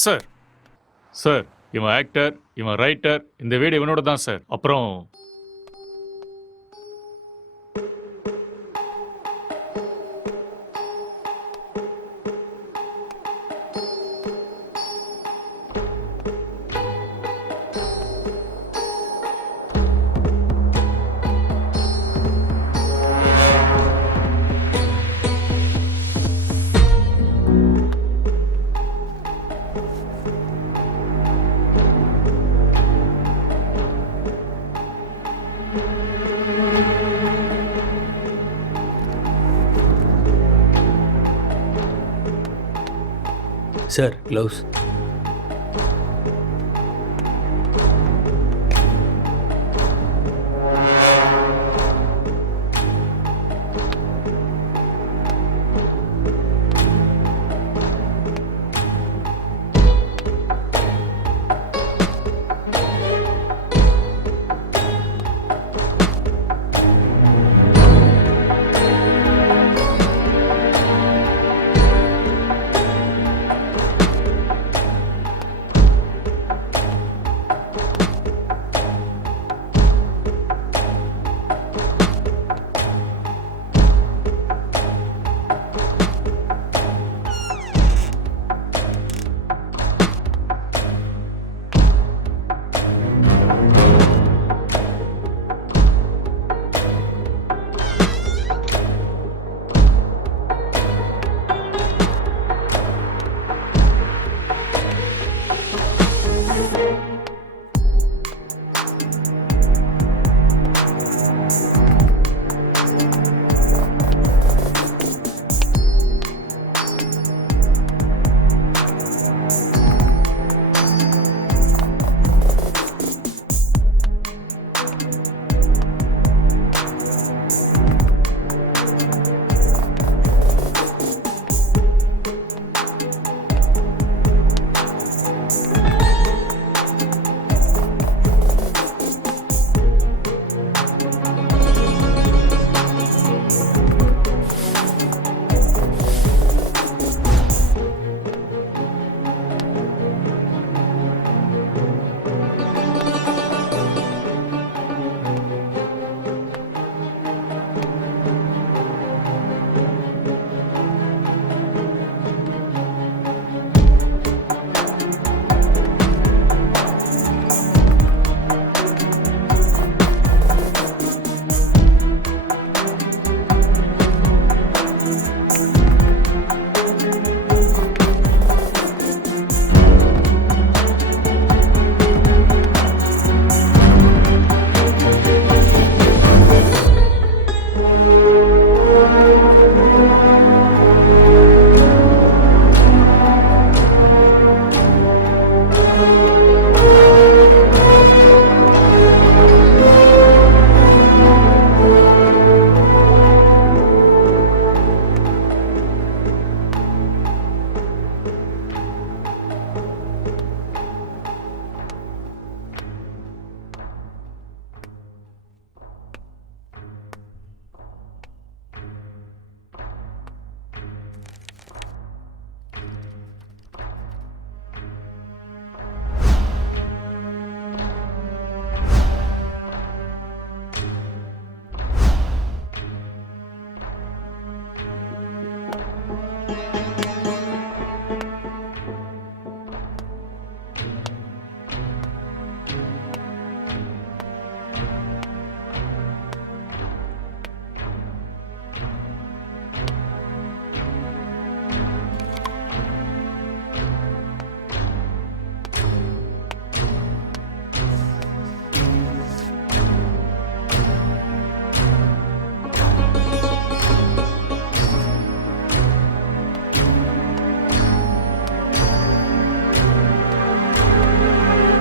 Sir sir இவன் actor, இவன் writer, இந்த வீடு இவனோட தான் சார். அப்புறம் சார் க்ளவுஸ்.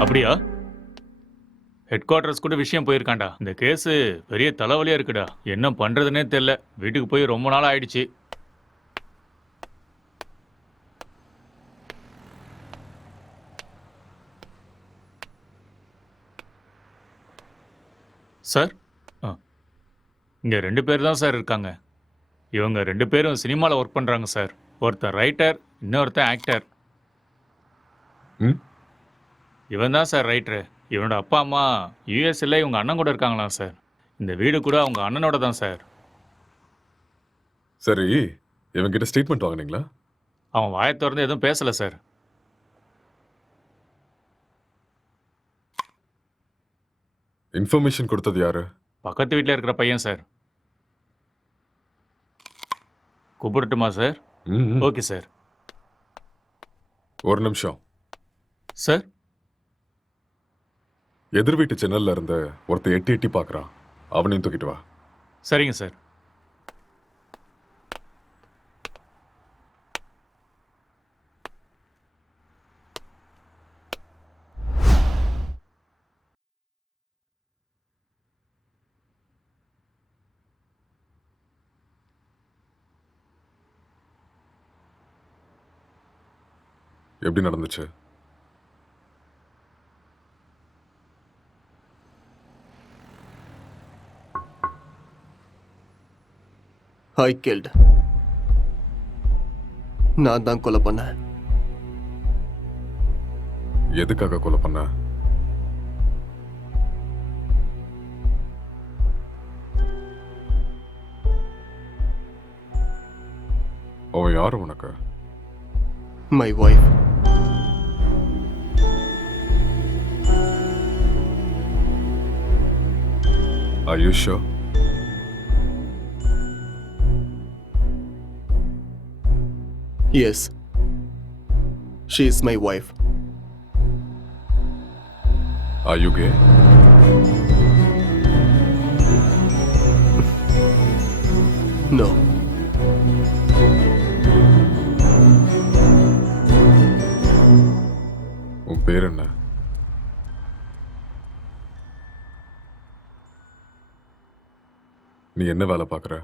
அப்படியா? ஹெட் குவார்டர்ஸ் கூட விஷயம் போயிருக்காண்டா. இந்த கேஸ் பெரிய தலைவலியா இருக்குடா. என்ன பண்றதுன்னே தெரியல. வீட்டுக்கு போய் ரொம்ப நாள் ஆயிடுச்சு. சார் இங்கே 2 பேர் தான் சார் இருக்காங்க. இவங்க 2 பேரும் சினிமாவில் ஒர்க் பண்ணுறாங்க சார். ஒருத்தன் ரைட்டர், இன்னொருத்தன் ஆக்டர். ம் இவன் தான் சார் ரைட்டரு. இவனோட அப்பா அம்மா யூஎஸ்ல இவங்க அண்ணன் கூட இருக்காங்களாம் சார். இந்த வீடு கூட அவங்க அண்ணனோட தான் சார். சரி, இவங்கிட்ட ஸ்டேட்மெண்ட் வாங்குனீங்களா? அவன் வாயை திறந்து எதுவும் பேசலை சார். இன்ஃபர்மேஷன் கொடுத்தது யாரு? பக்கத்து வீட்டில் இருக்கிற பையன் சார். கூப்பிடட்டுமா சார்? ம் ஓகே சார். ஒரு நிமிஷம். சார் எதிர் வீட்டு ஜன்னல்ல இருந்து ஒருத்தன் எட்டி எட்டி பார்க்கறான். அவனையும் தூக்கிட்டு வா. சரிங்க சார். எப்படி நடந்துச்சு? ஐ கில்ட். நான் தான் கொலை பண்ணேன். எதுக்காக கொலை பண்ண? அவன் யாரு உனக்கு? My wife. Are you sure? Yes. She is my wife. Are you gay? No. உன் பேர் என்ன? நீ என்ன வேலை பார்க்குற?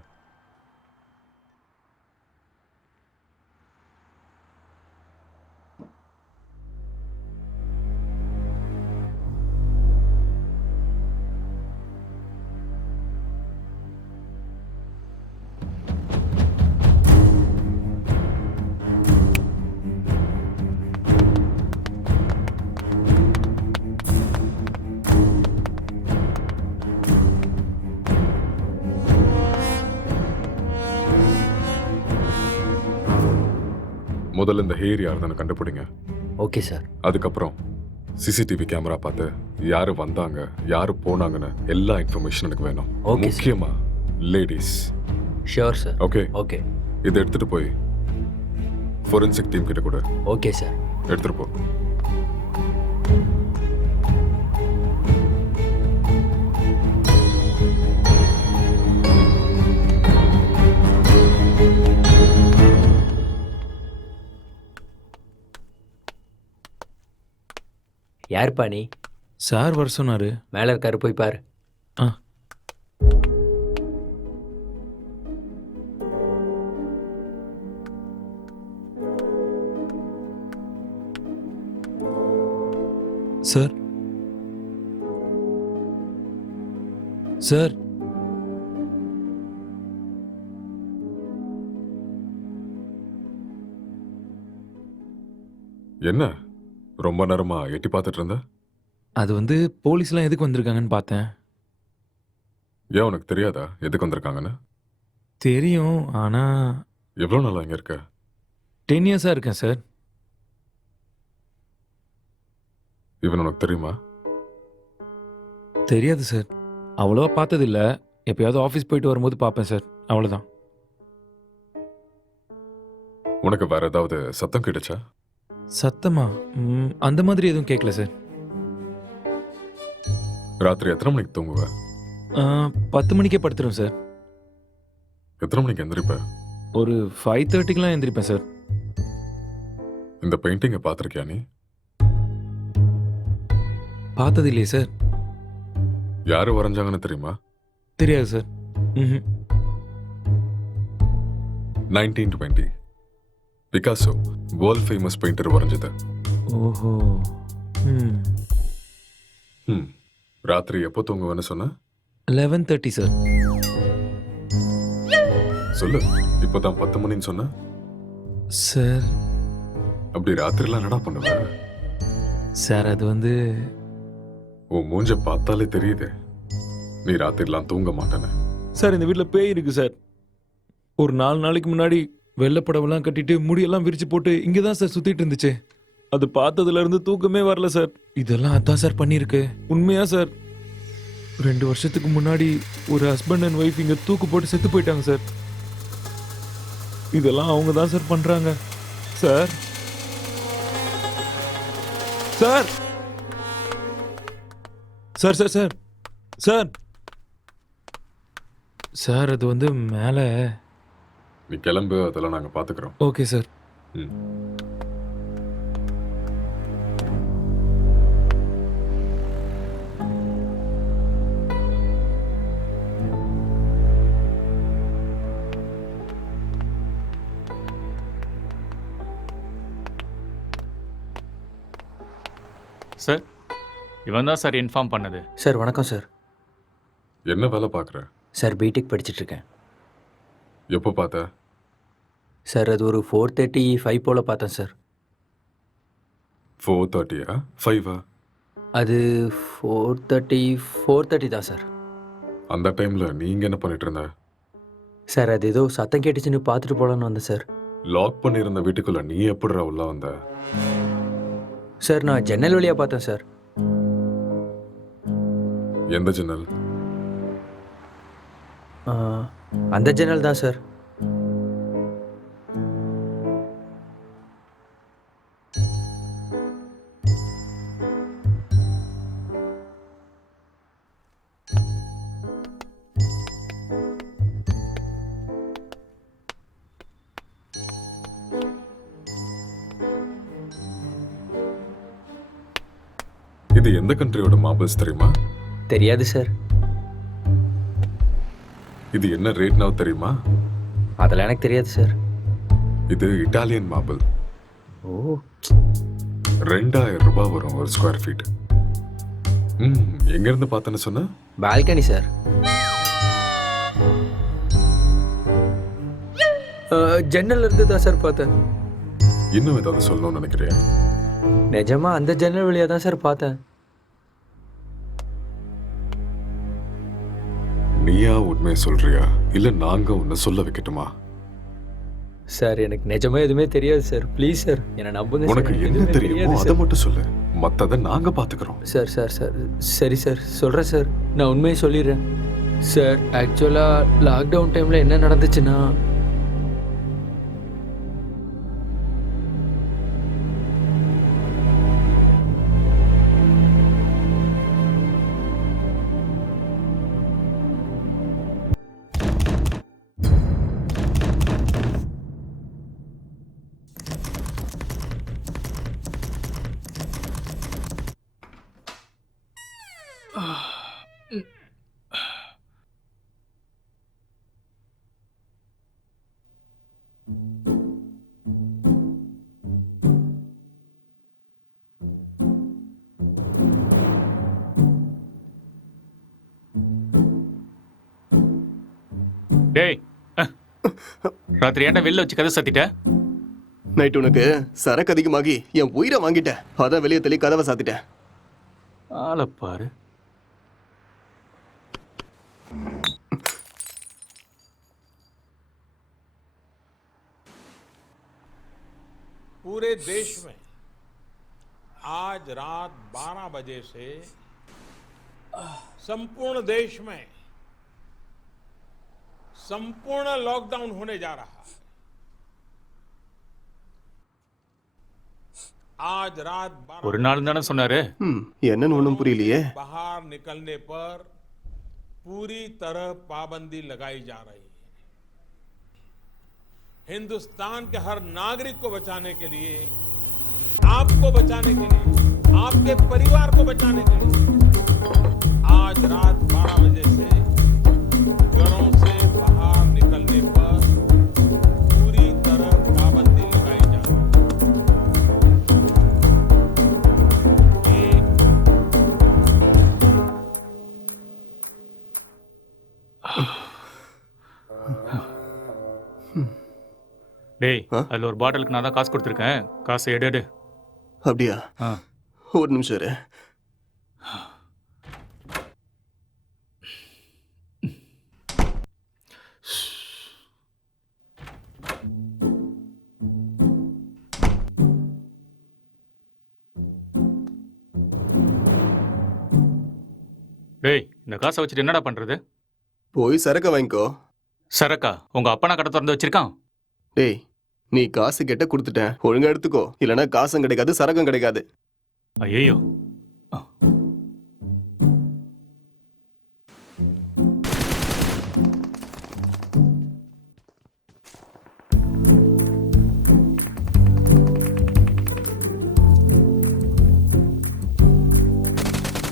முதல்ல இந்த ஹேர் யாருன்னு கண்டுபிடிங்க. Okay sir. அதுக்கப்புறம் சிசிடிவி கேமரா பார்த்து யாரு வந்தாங்க, யாரு போனாங்கன்னு எல்லா இன்ஃபர்மேஷன் எனக்கு வேணும். Okay, sir. முக்கியமா ladies. Sure sir. Okay, okay. இதை எடுத்துட்டு போய் ஃபோரென்சிக் டீம் கிட்ட கூட ஓகே சார். எடுத்துட்டு போ. யாருப்பா நீ? சார் வர சொன்னாரு. மேலே இருக்காரு, போய் பாரு. ஆ. சார் சார் என்ன ரொம்ப நேரமா எட்டி பார்த்துட்டு இருந்த? அது வந்து போலீஸ்லாம் எதுக்கு வந்திருக்காங்கன்னு பார்த்தேன். ஏன் உனக்கு தெரியாதா எதுக்கு வந்திருக்காங்கன்னு? தெரியும், ஆனால் எவ்வளோ நாளா இங்க இருக்க? 10 இயர்ஸாக இருக்கேன் சார். இவன் உனக்கு தெரியுமா? தெரியாது சார், அவ்வளோவா பார்த்ததில்ல. எப்பயாவது ஆஃபீஸ் போயிட்டு வரும்போது பார்ப்பேன் சார், அவ்வளோதான். உனக்கு வேற ஏதாவது சத்தம் கிடைச்சா? சத்தமா? அந்த மாதிரி எதுவும் கேட்கல சார். ராத்திரி எத்தனை மணிக்கு தூங்குவ? 10 மணிக்கே படுத்துரும் சார். எத்தனை மணிக்கு எந்திரிப்ப? ஒரு 5:30க்கெலாம் எந்திரிப்பேன் சார். இந்த பெயிண்டிங்கை பார்த்துருக்கியா நீ? பார்த்தது இல்லையே சார். யாரு வரைஞ்சாங்கன்னு தெரியுமா? தெரியாது சார். ம். 1920 பிகாசோ வேர்ல்ட் ஃபேமஸ் பெயிண்டர் வரைஞ்சது. ஓஹோ. ம். ராத்திரி எப்போ தூங்குவேன்னு சொன்ன? 11:30 சார். சொல்லு. இப்போதான் 10 மணின்னு சொன்ன. சார் அப்படி ராத்திரிலாம் என்னடா பண்ணுவ? சார் அது வந்து உன் மூஞ்ச பார்த்தாலே தெரியுதே நீ ராத்திரிலாம் தூங்க மாட்டேன்னு. சார் இந்த வீட்டில் பேய் இருக்கு சார். ஒரு 4 நாளைக்கு முன்னாடி வெள்ளைப்படவெல்லாம் கட்டிட்டு முடியெல்லாம் விரிச்சு போட்டு இங்கே தான் சார் சுத்திட்டு இருந்துச்சு. அது பார்த்ததுல இருந்து தூக்கமே வரல சார். இதெல்லாம் அதான் சார் பண்ணியிருக்கு. உண்மையா சார், 2 வருஷத்துக்கு முன்னாடி ஒரு ஹஸ்பண்ட் அண்ட் ஒய்ஃப் இங்க தூக்கு போட்டு செத்து போயிட்டாங்க சார். இதெல்லாம் அவங்க தான் சார் பண்றாங்க. Sir sir sir sir sir sir sir அது வந்து மேலே. நீ கிளம்பு, அதெல்லாம் நாங்க பாத்துக்கிறோம். Okay sir. ம். சார் இவன் தான் சார் இன்ஃபார்ம் பண்ணது. சார் வணக்கம் சார். என்ன வேலை பாக்குற? சார் பிடெக் படிச்சிட்ருக்கேன். எப்போ பார்த்த? சார் அது ஒரு 4:35 போல் பார்த்தேன் சார். 4:30 5 அது 4:30 தான் சார். அந்த டைம்ல நீங்க என்ன பண்ணிட்டு இருந்த? சார் அது ஏதோ சத்தம் கேட்டுச்சுன்னு பார்த்துட்டு போகலான்னு வந்தேன் சார். லாக் பண்ணியிருந்த வீட்டுக்குள்ள நீ எப்படிடா உள்ள வந்த? சார் நான் ஜன்னல் வழியாக பார்த்தேன் சார். எந்த ஜன்னல்? ஆ, அந்த ஜன்னல் தான் சார். இது எந்த கண்ட்ரியோட மார்பிள்ஸ் தெரியுமா? தெரியாது சார். இது என்ன ரேட்னா தெரியுமா? அதெல்லாம் எனக்கு தெரியாது சார். இது இட்டாலியன் மார்பிள். ஓ 2000 ரூபாய் வரும் ஒரு ஸ்கொயர் ஃபீட். எங்க இருந்து பார்த்தேன்னு சொன்ன? Balcony sir. ஜன்னல் இருந்து தான் சார் பார்த்தேன். இன்னும் ஏதாவது சொல்லணும்னு நினைக்கிறேன்? நிஜமா அந்த ஜன்னல் வழியாக தான் சார் பார்த்தேன். நீயா உண்மையை சொல்றியா இல்ல நாங்க உன்னை சொல்ல வைக்கட்டுமா? சார் எனக்கு நிஜமா எதுவுமே தெரியாது சார். ப்ளீஸ் சார் என்னை நம்புங்க சார். உனக்கு எனக்கு என்ன எதுவுமே தெரியுமோ தெரியாது அதை சார். மட்டும் சொல்லு, மத்ததை நாங்க பாத்துக்கிறோம். சார் சார் சார் சரி சார் சொல்கிறேன் சார். நான் உண்மையை சொல்லிடுறேன் சார். ஆக்சுவலாக லாக்டவுன் டைமில் என்ன நடந்துச்சுன்னா, டேய் ராத்திரி ஏன்டா வெளில வச்சு கதை சாத்திட்ட? நைட் உனக்கு சரக்கு அதிகமாகி என் உயிரை வாங்கிட்டேன். அதான் வெளியே தள்ளி கதவை சாத்திட்டேன். ஆளை பாரு. पूरे देश में आज रात 12 बजे से संपूर्ण देश में संपूर्ण लॉकडाउन होने जा रहा है। आज रात 12 ஒரு நாள் தானே சொன்னாரு. என்னன்னு ஒன்றும் புரியலையே. बाहर निकलने पर पूरी तरह पाबंदी लगाई जा रही है। हिंदुस्तान के हर नागरिक को बचाने के लिए, आपको बचाने के लिए, आपके परिवार को बचाने के लिए आज रात 12 बजे से घरों से बाहर निकलने पर पूरी तरह पाबंदी लगाई जा रही है। டேய் ஆ? அதுல ஒரு பாட்டிலுக்கு நான் தான் காசு கொடுத்துருக்கேன். காசை எடு. அப்படியா? ஆ. ஒரு நிமிஷம் இரு. டேய் இந்த காசை வச்சுட்டு என்னடா பண்றது? போய் சரக்க வாங்கிக்கோ. சரக்கா உங்க அப்பனா கடை திறந்து வச்சிருக்கான்? டேய், நீ காசு கேட்ட கொடுத்துட்டேன், ஒழுங்கா எடுத்துக்கோ. இல்லைன்னா காசும் கிடைக்காது, சரக்கும் கிடைக்காது. ஐயோ.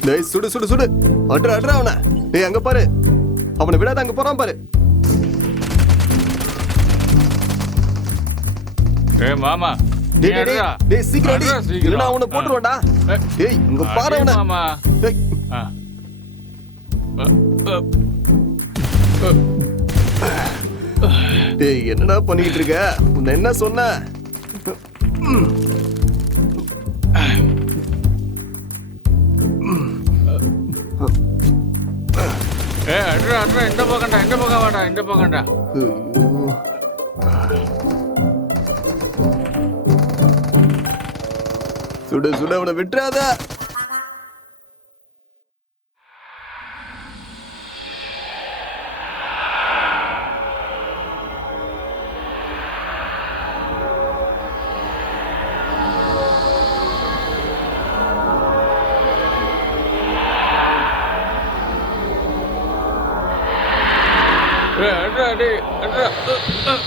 டேய், சுடு சுடு சுடு. அட்ரா அவனை. டேய், அங்க பாரு. அவனை விடாத, அங்க போறான் பாரு. டேய் மாமா. டேய் டேய், டேய், டேய் சீக்கிரம் அடி. அட்ரா, சீக்கிரம். இல்லைன்னா அவனை போட்டுருவான்டா. டேய், இங்க பாரு அவனை. மாமா. டேய், ஆ. டேய், என்னடா பண்ணிட்டு இருக்க? உன்னை என்ன சொன்ன? அட்ரா இந்த பக்கம் வாடா. ஐயோ. சுடு சுடு, அவனை விட்டுறாத.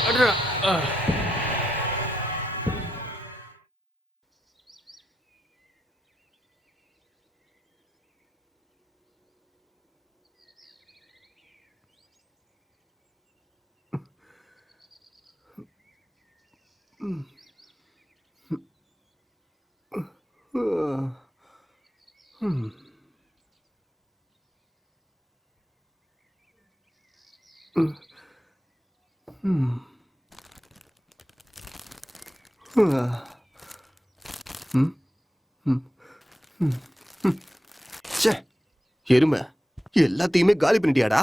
அட்ரா. ச்சே, எருமை, எல்லாத்தையுமே காலி பண்ணிட்டியாடா?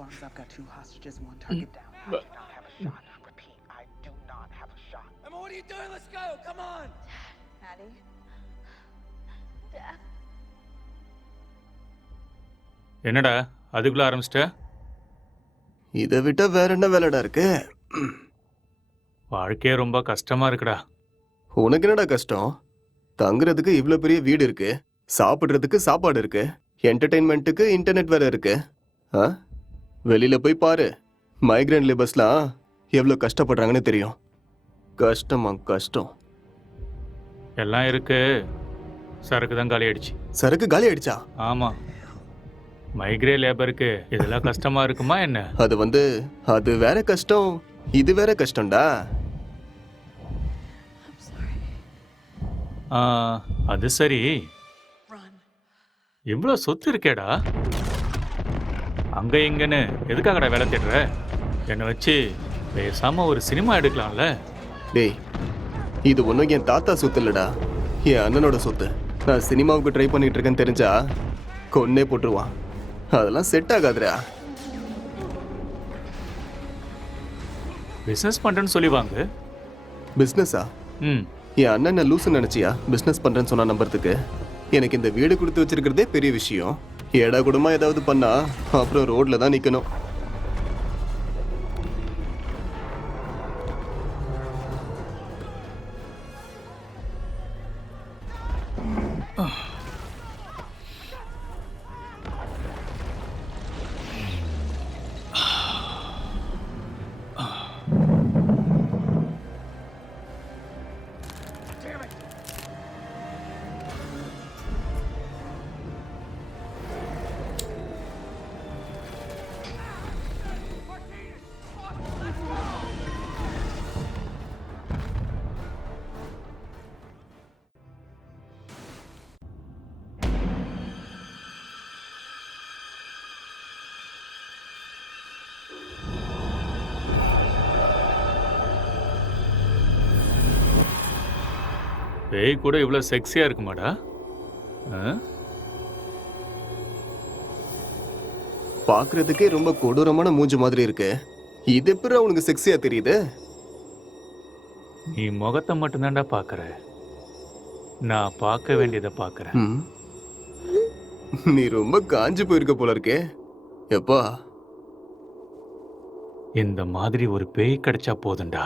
Barnes, I've got 2 hostages and 1 target down. I do not have a shot. Repeat, I do not have a shot. Emma, what are you doing? Let's go. Come on. Maddie. Dad. என்னடா அதுக்குள்ள ஆரம்பிச்சிட்ட? இதை விட்ட வேற என்ன வேலைடா இருக்கு? வாழ்க்கையே ரொம்ப கஷ்டமா இருக்குடா. உனக்கு என்னடா கஷ்டம்? தங்குறதுக்கு இவ்ளோ பெரிய வீடு இருக்கு, சாப்பிடுறதுக்கு சாப்பாடு இருக்கு, என்டர்டெயின்மெண்ட்டுக்கு இன்டர்நெட் வேற இருக்கு. ஆ? வெளியில போய் பாரு, மைக்ரேன் லேபர்ஸ்லாம் எவ்வளோ கஷ்டப்படுறாங்கன்னு தெரியும். கஷ்டமா கஷ்டம். எல்லாம் இருக்கு, சரக்கு தான் காலி ஆயிடுச்சு. சரக்கு காலி ஆயிடுச்சா? ஆமா, மைக்ரே லேபருக்கு இதெல்லாம் கஷ்டமா இருக்குமா என்ன? அது வேற கஷ்டம், இது வேற கஷ்டம்டா. அது சரி, Run. இவ்வளோ சொத்து இருக்கேடா, அங்க இங்கன்னு எதுக்காகடா வேலை தேடுற? என்னை வச்சு பேசாம ஒரு சினிமா எடுக்கலாம்ல? டேய், இது ஒன்றும் என் தாத்தா சொத்து இல்லடா, என் அண்ணனோட சொத்து. நான் சினிமாவுக்கு ட்ரை பண்ணிட்டு இருக்கேன்னு தெரிஞ்சா கொன்னே போட்டுருவான். அதெல்லாம் செட் ஆகாதுடா. பிஸ்னஸ் பண்றேன்னு சொல்லி வாங்க. பிஸ்னஸா? ம், என் அண்ணன் லூசுன்னு நினைச்சியா பிஸ்னஸ் பண்றேன்னு சொன்னா நம்புறதுக்கு? எனக்கு இந்த வீடு கொடுத்து வச்சிருக்கிறதே பெரிய விஷயம். ஏடா கூடமா ஏதாவது பண்ணா அப்புறம் ரோட்ல தான் நிக்கணும். பேய் கூட இவ்வளோ செக்ஸியா இருக்குமாடா? ஆ? பாக்குறதுக்கே ரொம்ப கொடூரமான மூஞ்சி மாதிரி இருக்கு. இது எப்படி அவனுக்கு செக்ஸியா தெரியுது? நீ முகத்தை மட்டும்தான்டா பார்க்குற. நான் பார்க்க வேண்டியதை பார்க்குறேன். ம். நீ ரொம்ப காஞ்சு போயிருக்க போல இருக்கே. எப்பா இந்த மாதிரி ஒரு பேய் கிடைச்சா போதும்டா.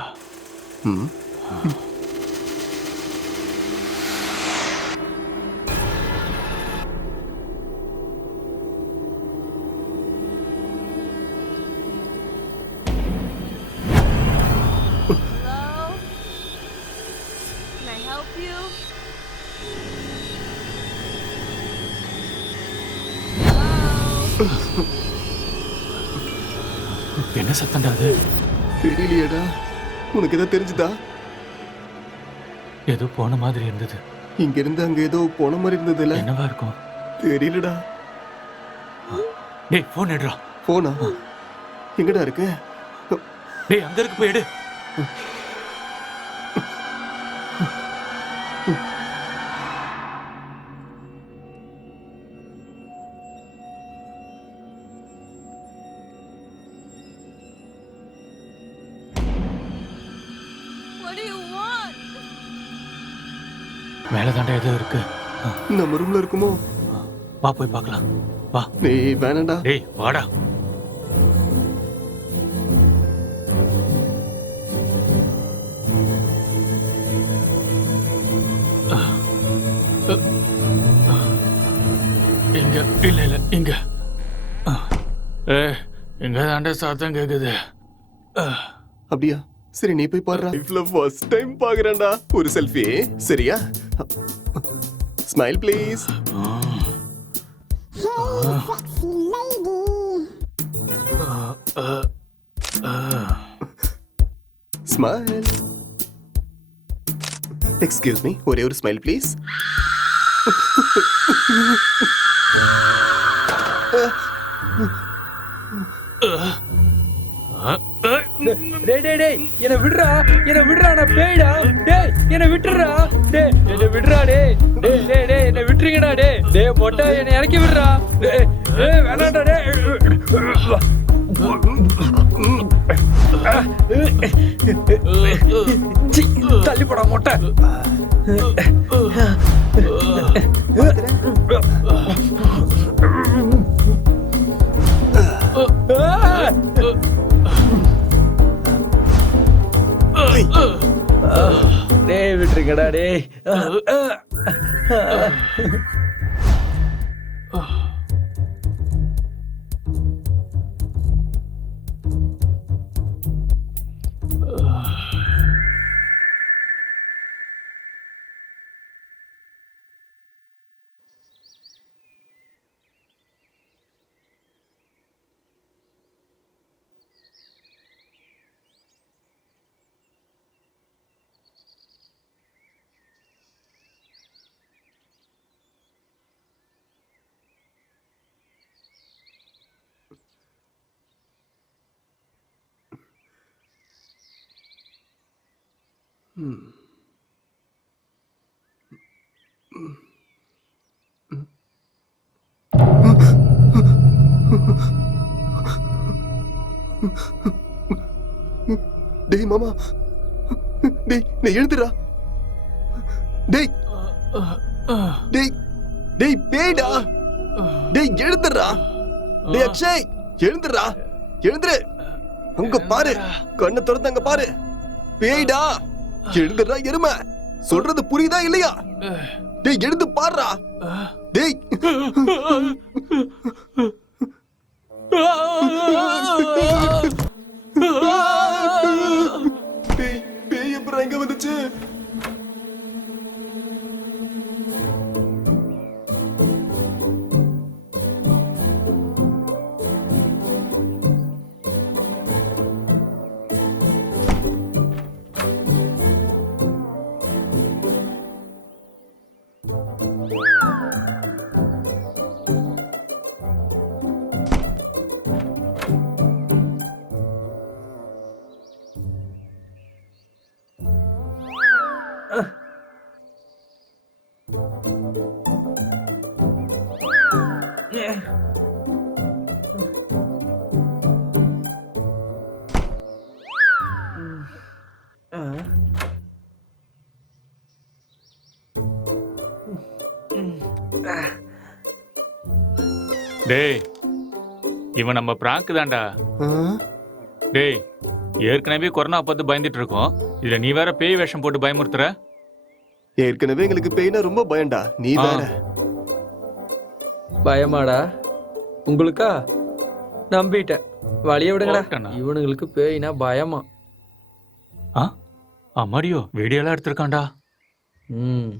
ம். Hello? Can I help you? Hello? என்ன சத்தம்டா அது? தெரியலையேடா. உனக்கு ஏதோ தெரிஞ்சுதா? ஏதோ போன மாதிரி இருந்தது. இங்க இருந்து அங்க ஏதோ போன மாதிரி இருந்ததுல. என்னவா இருக்கும்? தெரியலடா. டேய் ஃபோன் எடுறா. போனா எங்கடா இருக்கு? டேய் அங்க இருக்கு, போய் எடு. What do you want? மேலே தாண்டா ஏதோ இருக்கு. நம்ம ரூம்ல இருக்குமோ? வா போய் பார்க்கலாம். வா. டேய் வேணாம்டா. டேய் வாடா. இங்க இல்ல இல்ல இங்க. இங்க தாண்டா சத்தம் கேக்குது. அப்படியா? சரி நீ போய் பாருடா. லைஃப்ல ஃபர்ஸ்ட் டைம் பாக்குறேன்டா. ஒரு செல்ஃபி. சரியா? Smile please. Smile. Excuse me, ஒரே ஒரு ஸ்மைல் ப்ளீஸ். டேய் டேய் டேய் என்ன விடுறா, என்ன விடுறா, நான் பேய்டா. டேய் என்ன விட்டுறா. டேய் என்ன விடுறா. டேய் டேய் டேய் டேய் என்ன விட்டுறீங்கடா. டேய் டேய் மொட்டை என்ன இறக்கி விடுறா. டேய் டேய் வேணாம்டா. டேய் சீ, தள்ளி போடா மொட்டை. டேய் விட்டுருங்கடா. டேய் டேய் மாமா. டேய் நீ எழுந்துடா. டேய் டேய் டேய் பேய்டா. டேய் எழுந்துடா. டேய் அக்ஷய் எழுந்துடா. எழுந்துரு. அங்க பாரு, கண்ணை திறந்து அங்க பாரு. பேய்டா. எழுந்துடா எருமை. சொல்றது புரியுதா இல்லையா? டேய் எழுந்து பாருடா. டேய் டேய் பேய் எப்பறம் எங்க வந்துச்சு? டேய் இவன் நம்ம பிராங்க் தான்டா. ஆ? டேய் ஏற்கனவே கொரோனா பார்த்து பயந்துட்டு இருக்கோம், இதுல நீ வேற பேய் வேஷம் போட்டு பயமுறுத்துற. ஏற்கனவே எங்களுக்கு பெயினா ரொம்ப பயம்டா, நீ ஆ. வேற. பயமாடா உங்களுக்கா? நம்பிட்டேன். வழிய விடுங்கடா. போட்டேனா? இவனுங்களுக்கு பேய்னா பயமா. அம்மாடியோ வீடியோலாம் எடுத்திருக்கான்டா. ம்.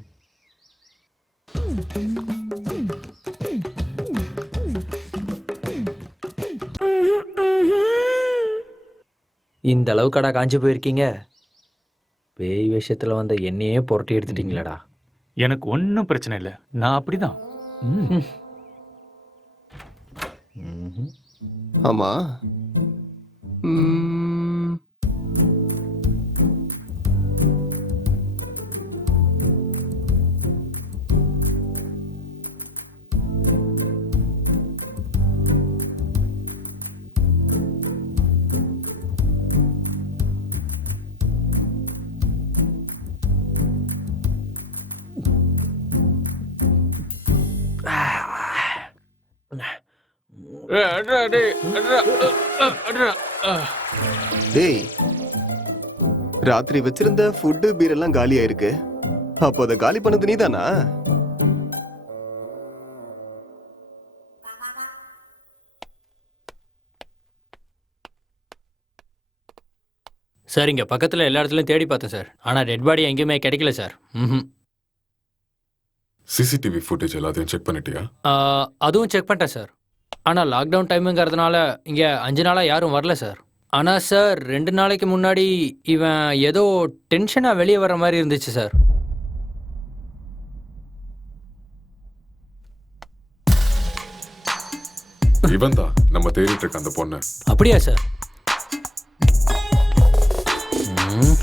இந்த அளவுக்கடா காஞ்சி போயிருக்கீங்க? பேய் விஷயத்துல வந்த என்னையே புரட்டி எடுத்துட்டீங்களடா. எனக்கு ஒன்றும் பிரச்சனை இல்லை, நான் அப்படிதான். ம். ஆமா. ம், அட்ரா, டேய், அட்ரா, அட்ரா. டேய், ராத்திரி வச்சிருந்த ஃபுட்டு பீர் எல்லாம் காலி ஆயிருக்கு. அப்போ அதை காலி பண்ணது நீதானா? சார் இங்கே பக்கத்தில் எல்லா இடத்துலையும் தேடி பார்த்தேன் சார், ஆனால் டெட் பாடி எங்கேயுமே கிடைக்கல சார். ம். சிசிடிவி ஃபுட்டேஜ் எல்லாத்தையும் செக் பண்ணிட்டியா? அதுவும் செக் பண்ணிட்டேன் சார். ஆனால் லாக்டவுன் டைமுங்கிறதுனால இங்கே 5 நாளாக யாரும் வரல சார். ஆனால் சார் 2 நாளைக்கு முன்னாடி இவன் ஏதோ டென்ஷனாக வெளியே வர மாதிரி இருந்துச்சு சார். இவன் தான் நம்ம தேடிட்டு இருக்க அந்த பொண்ணு. அப்படியா சார்? ம்.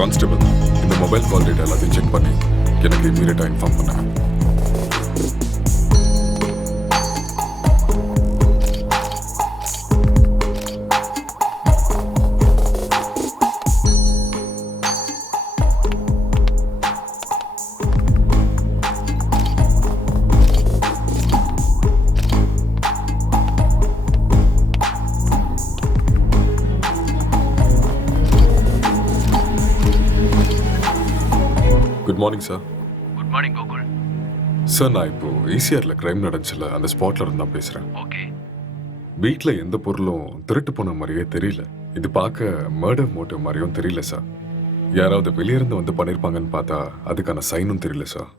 கான்ஸ்டபிள், இந்த மொபைல் கால் டேட்டா எல்லாத்தையும் செக் பண்ணி எனக்கு இமீடியட்டா இன்ஃபார்ம் பண்ணுங்க. Good morning sir. Good morning Gokul. Sir, நான் இப்போ ஈசிஆர்ல கிரைம் நடந்துச்சுல, அந்த ஸ்பாட்ல இருந்து தான் பேசுறேன். ஓகே. வீட்ல எந்த பொருளும் திருட்டு போன மாதிரியே தெரியல. இது பார்க்க மர்டர் மோட்டிவ் மாதிரியும் தெரியல சார். யாராவது வெளியிருந்து வந்து பண்ணிருப்பாங்கன்னு பார்த்தா அதுக்கான சைனும் தெரியல சார்.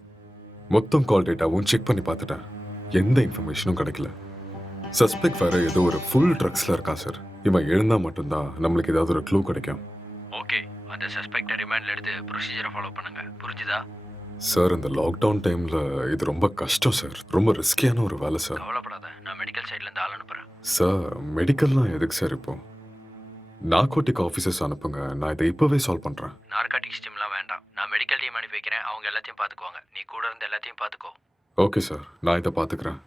மொத்தம் கால் டேட்டாவும் செக் பண்ணி பார்த்துட்டேன், எந்த இன்ஃபர்மேஷனும் கிடைக்கல. சஸ்பெக்ட் வேற ஏதோ ஒரு ஃபுல் ட்ரக்ஸ்ல இருக்கான் சார். இவன் எழுந்தா மட்டும்தான் நம்மளுக்கு ஏதாவது ஒரு க்ளூ கிடைக்கும். ஓகே, அந்த சஸ்பெக்டை ரிமாண்ட்ல எடுத்து ப்ரொசீஜரை ஃபாலோ பண்ணுங்க, புரிஞ்சுதா? சார், இந்த லாக்டவுன் டைம்ல இது ரொம்ப கஷ்டம் சார். ரொம்ப ரிஸ்கியான ஒரு வேலை சார். கவலைப்படாத, நான் மெடிக்கல் சைட்லேருந்து ஆள் அனுப்புகிறேன். சார், மெடிக்கல்லாம் எதுக்கு சார் இப்போ? நார்கோட்டிக் ஆஃபீஸர்ஸ் அனுப்புங்க, நான் இதை இப்போவே சால்வ் பண்ணுறேன். நார்காட்டிக்ஸ் டீம்லாம் வேண்டாம், நான் மெடிக்கல் டீம் அனுப்பி வைக்கிறேன், அவங்க எல்லாத்தையும் பார்த்துக்குவாங்க. நீ கூட இருந்து எல்லாத்தையும் பார்த்துக்கோ. ஓகே சார், நான் இதை பார்த்துக்கிறேன்.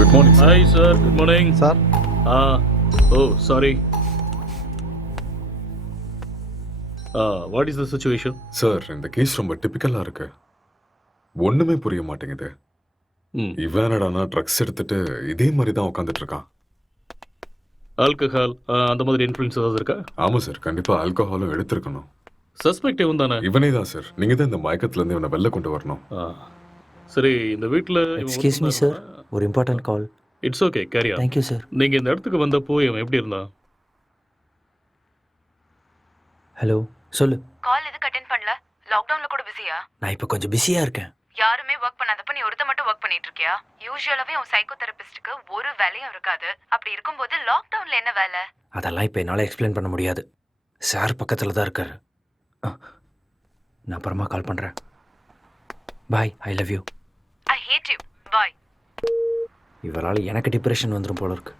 Good morning sir. Hi sir, good morning sir. Oh sorry. What is the situation? Sir, இந்த கேஸ் ரொம்ப டிபிக்கலாக இருக்கு. ஒன்றுமே புரிய மாட்டேங்குது. இவன் என்னடானா ட்ரக்ஸ் எடுத்துட்டு இதே மாதிரி தான் உட்காந்துட்டு இருக்கான். ஆல்கஹால் அந்த மாதிரி இன்ஃப்ளூயன்ஸ் ஏதாவது இருக்கா? ஆமாம் சார், கண்டிப்பாக ஆல்கஹாலும் எடுத்திருக்கணும். சஸ்பெக்ட் இவன் தானே? இவனே தான் சார். நீங்கள் தான் இந்த மயக்கத்துலேருந்து இவனை வெளில கொண்டு வரணும். சரி, இந்த வீட்டில் எக்ஸ்கியூஸ் மீ சார், ஒரு important call. It's okay, carry on. Thank you sir. நீங்கள் இந்த இடத்துக்கு வந்தப்போ இவன் எப்படி இருந்தான்? ஹலோ, சொல்லு. கால் எதுக்கு அட்டென்ட் பண்ணல? லாக்டவுன்ல கூட பிஸியா? நான் இப்போ கொஞ்சம் பிஸியாக இருக்கேன். யாருமே ஒர்க் பண்ணாதப்ப நீ ஒருத்த மட்டும் ஒர்க் பண்ணிட்டு இருக்கியா? யூசுவலாவே உன் சைக்கோ தெரபிஸ்டுக்கு ஒரு வேலையும் இருக்காது. அப்படி இருக்கும்போது லாக்டவுன்ல என்ன வேலை? அதெல்லாம் இப்போ என்னால் எக்ஸ்பிளைன் பண்ண முடியாது. சார் பக்கத்தில் தான் இருக்கார். நான் அப்புறமா கால் பண்ணுறேன். Bye, I love you. I hate you. Bye. இவரால் எனக்கு டிப்ரெஷன் வந்துடும் போல இருக்கு.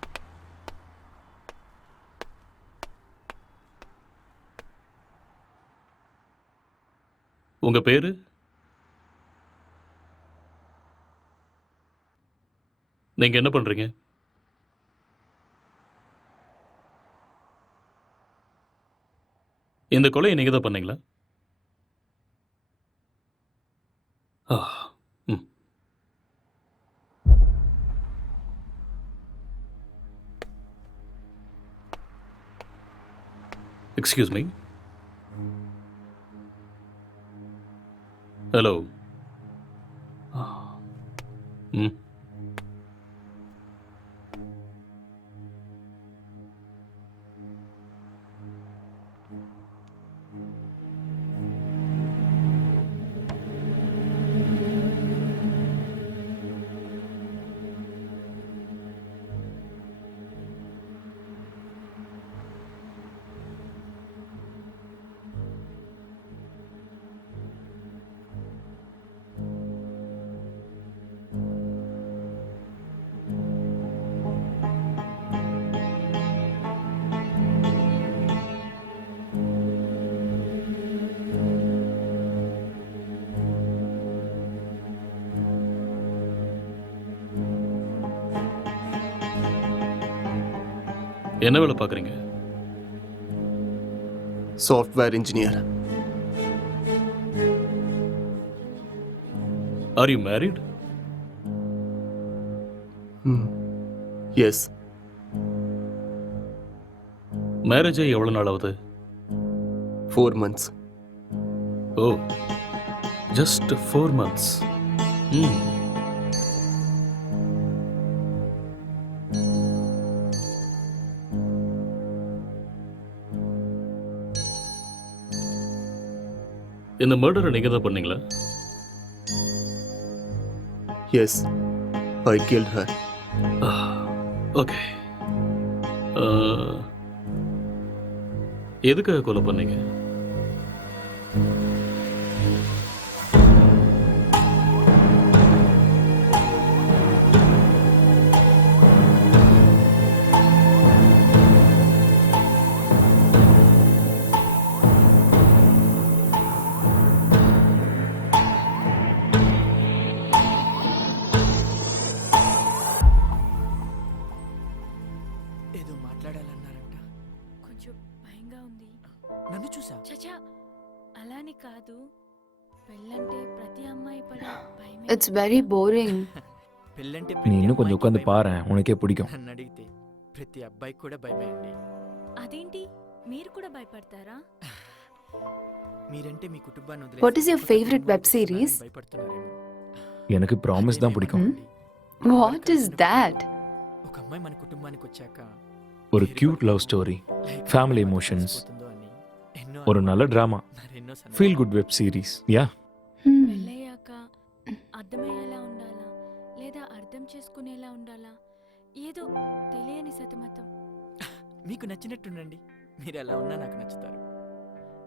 உங்க பேரு? நீங்க என்ன பண்றீங்க? இந்த கொலையை நீங்க தான் பண்ணீங்களா? Excuse me. ஹலோ. ம். என்ன வேலை பார்க்குறீங்க? Software engineer. Are you married? Yes. Marriage ஆகி எவ்வளோ நாள் ஆகுது? 4 months. ஓ, ஜஸ்ட் 4 months. ம். இந்த மர்டரை நீங்க தான் பண்ணீங்களா? எஸ், ஐ கில்ட் ஹர். ஓகே. எதுக்காக கொலை பண்ணீங்க? ఏదో మాట్లాడాలన్నారంట. కొంచెం భయంగా ఉంది. నన్ను చూసా? చచా అలాని కాదు. పెళ్ళంటే ప్రతి అమ్మాయి పడే భయమే. It's very boring. పెళ్ళంటే நீ ప్రతి இன்னும் கொஞ்சம் అమ్మాయికి உட்காந்து భయమే. பாரு, உனக்கே பிடிக்கும். నన్ను అడిగితే ప్రతి అబ్బాయికి కూడా భయమే అండి. అదేంటి మీరు కూడా భయపడతారా? మీరంటే మీ కుటుంబాన్ని వదిలేసి What is your కొత్త favorite కుటుంబం web series? కోసమని భయపడుతున్నారేమో. எனக்கு ப்ராமிஸ் தான் பிடிக்கும். What is that? ఒక అమ్మాయి మన కుటుంబానికి వచ్చాక ஒரு cute love story, family emotions, ஒரு நல்ல drama, feel good web series. Yeah. పెళ్ళయ్యాక అర్థమయ్యేలా ఉండాలా లేదా అర్థం చేసుకునేలా ఉండాలా? ఏదో తెలియని సతమతం. మీకు నచ్చినట్టుండండి. మీరు ఎలా ఉన్నా నాకు నచ్చుతారు.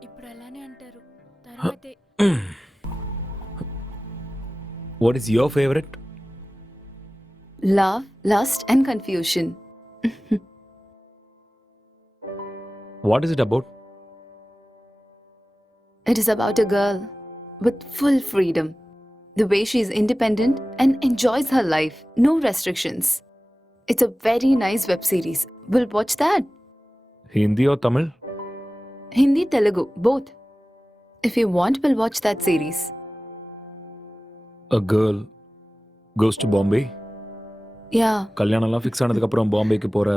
ఇప్పుడు అలానే అంటారు, తర్వాతే What is your favorite? Love, lust and confusion. What is it about? It is about a girl with full freedom. The way she is independent and enjoys her life. No restrictions. It's a very nice web series. We'll watch that. Hindi or Tamil? Hindi, Telugu, both. If you want, we'll watch that series. A girl goes to Bombay. Yeah. கல்யாணம்லாம் fix ஆனதுக்கு அப்புறம் பாம்பேக்கு போற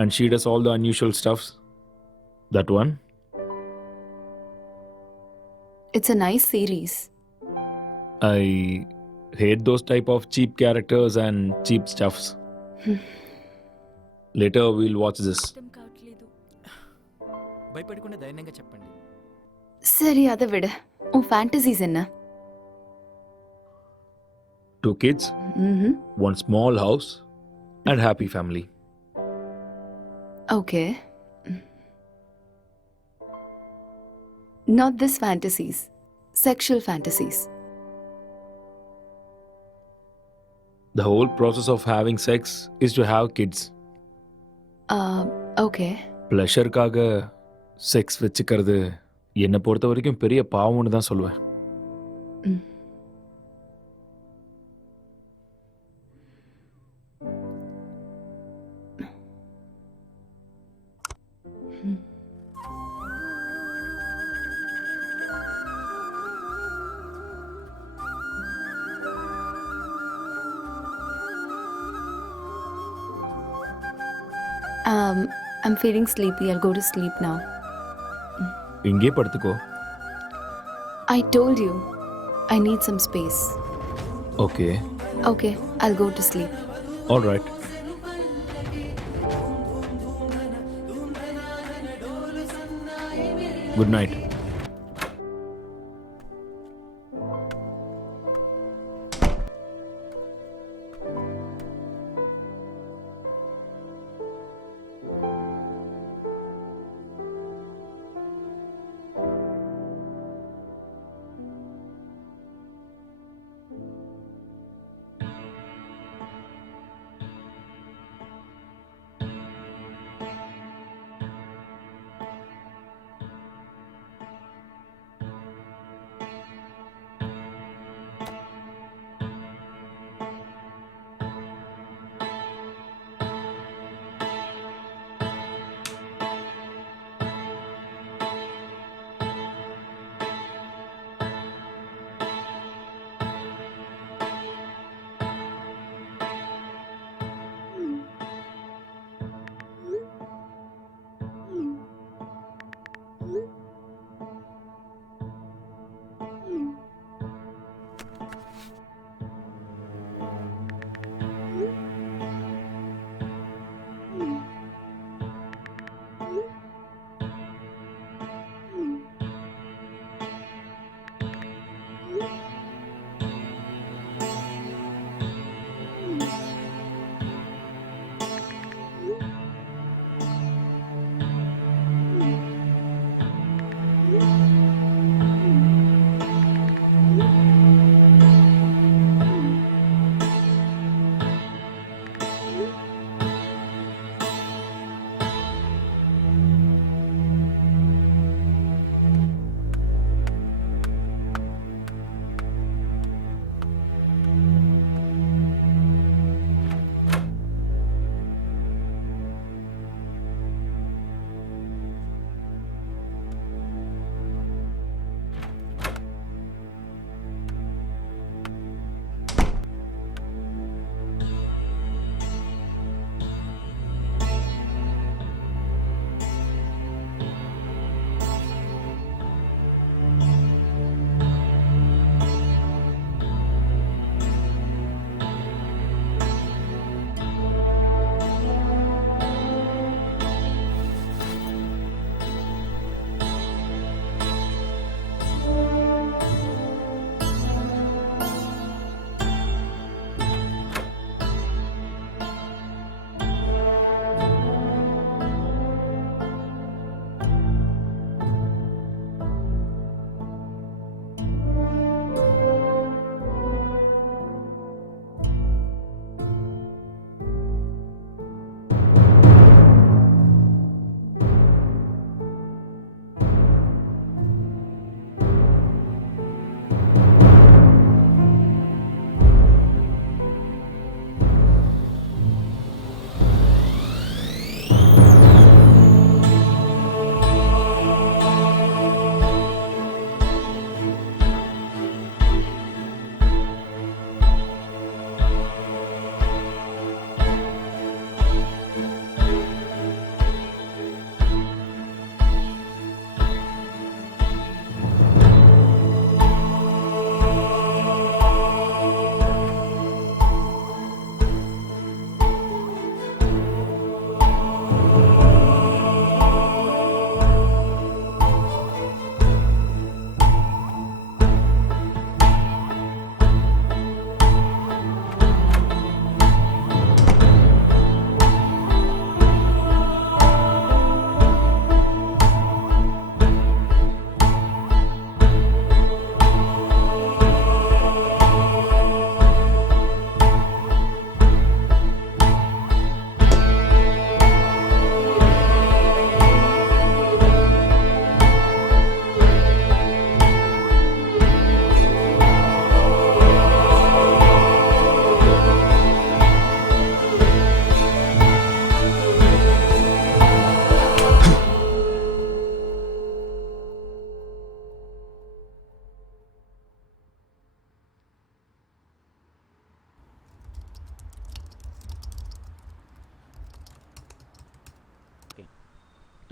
and she does all the unusual stuffs. That one? It's a nice series. I hate those type of cheap characters and cheap stuffs. Later we'll watch this. అర్థం కావట్లేదు. భయపడకుండా ధైర్యంగా చెప్పండి. சரி, அதை விட உன் ஃபேண்டசிஸ் என்ன? 2 kids, one small house and happy family. Okay. Not this fantasies. Sexual fantasies. The whole process of having sex is to have kids. Okay. ப்ளஷருக்காக செக்ஸ் வச்சுக்கிறது என்னை பொறுத்த வரைக்கும் பெரிய பாவம்னு தான் சொல்லுவேன். I'm feeling sleepy. I'll go to sleep now. இங்கே படுத்துக்கோ. I told you, I need some space. Okay. Okay, I'll go to sleep. All right. Good night.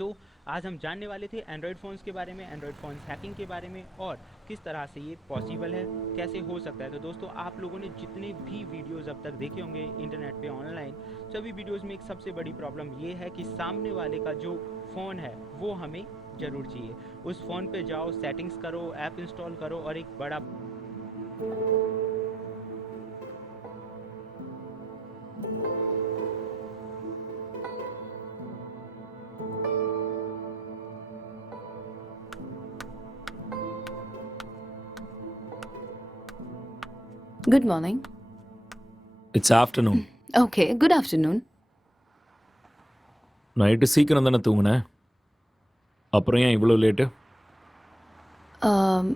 तो आज हम जानने वाले थे एंड्रॉयड फ़ोन्स के बारे में, एंड्रॉयड फ़ोन्स हैकिंग के बारे में और किस तरह से ये पॉसिबल है, कैसे हो सकता है। तो दोस्तों आप लोगों ने जितने भी वीडियोस अब तक देखे होंगे इंटरनेट पे ऑनलाइन, सभी वीडियोस में एक सबसे बड़ी प्रॉब्लम ये है कि सामने वाले का जो फ़ोन है वो हमें ज़रूर चाहिए। उस फ़ोन पे जाओ, सेटिंग्स करो, ऐप इंस्टॉल करो और एक बड़ा Good morning. It's afternoon. Okay, good afternoon. Night சீக்கிரம் தானே தூங்குனேன், அப்புறம் ஏன் இவ்வளோ late? Um,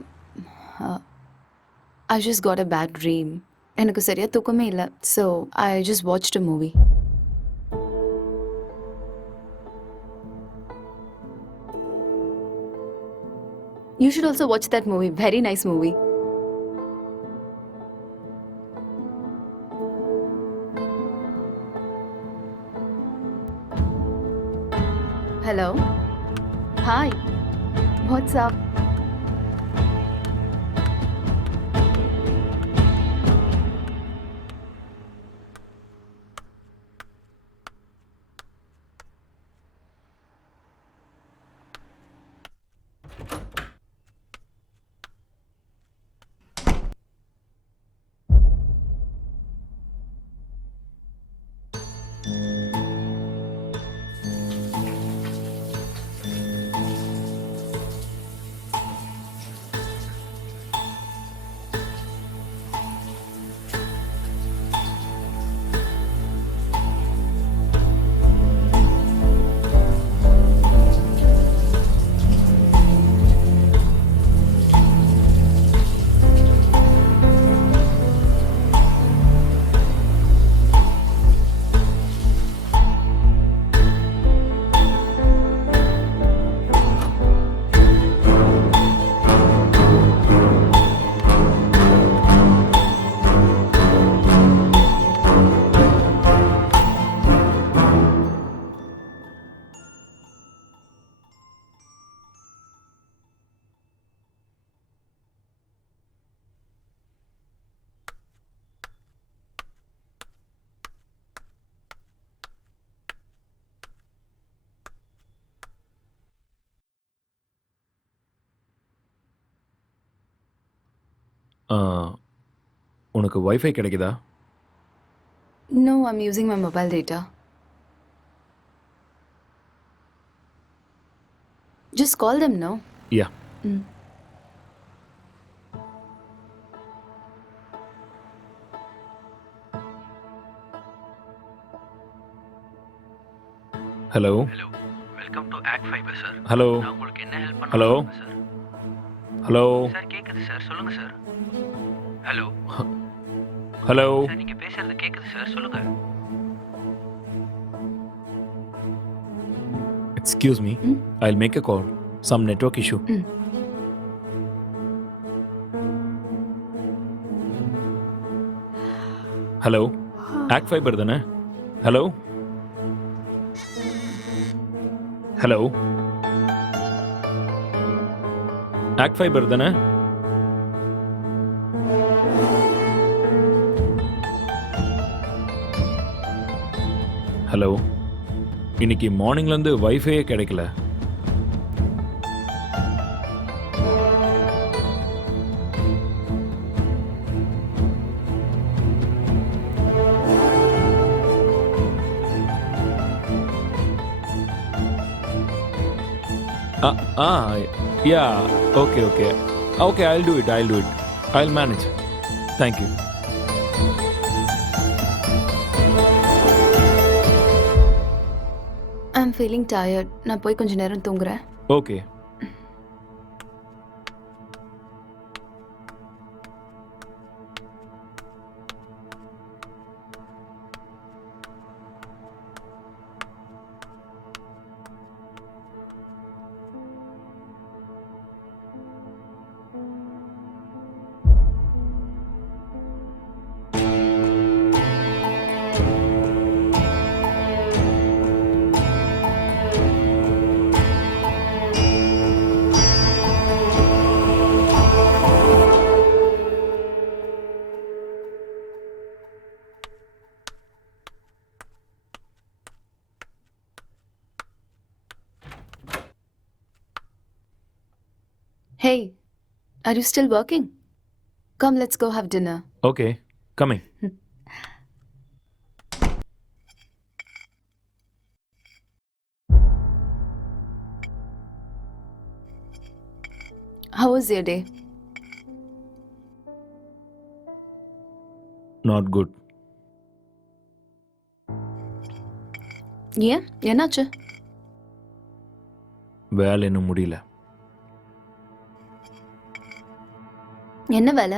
I just got a bad dream. எனக்கு சரியா தூக்கமே இல்லை. So, I just watched a movie. You should also watch that movie. Very nice movie. Hello. Hi. What's up? உனக்கு வைஃபை கிடைக்குதா? No, I'm using my mobile data. Just call them, no? Yeah. Mm. Hello. Hello, welcome to act fibre sir. Hello. நான் உங்களுக்கு என்ன help பண்ண hello. முடியும் sir? Hello. Sir கேக்குது sir, சொல்லுங்க sir. Hello hello. Sir, நீங்க பேசுறது கேக்குது சார், சொல்லுங்க. Excuse me, I'll make a call. Some network issue. Hello, act fibre தானே? ஹலோ. ஹலோ, ஆக்ட் ஃபைபர் தானே? ஹலோ, இன்னைக்கு மார்னிங்லேருந்து வைஃபையே கிடைக்கல. Yeah, okay. Okay, I'll do it. I'll manage. Thank you. I'm feeling tired. நான் போய் கொஞ்ச நேரம் தூங்குறேன். Okay. Hey, are you still working? Come, let's go have dinner. Okay coming. How was your day? Not good. ஏன் என்னாச்சு? வேலை இன்னும் முடியல. என்ன வேலை?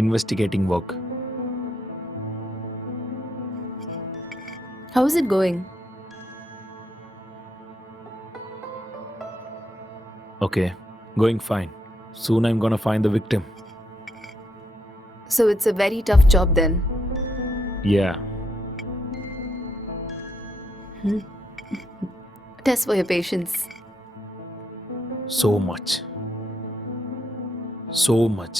Investigating work. How is it going? Okay, going fine. Soon I'm gonna find the victim. So it's a very tough job then. Yeah. Test for your patience. So much. So much.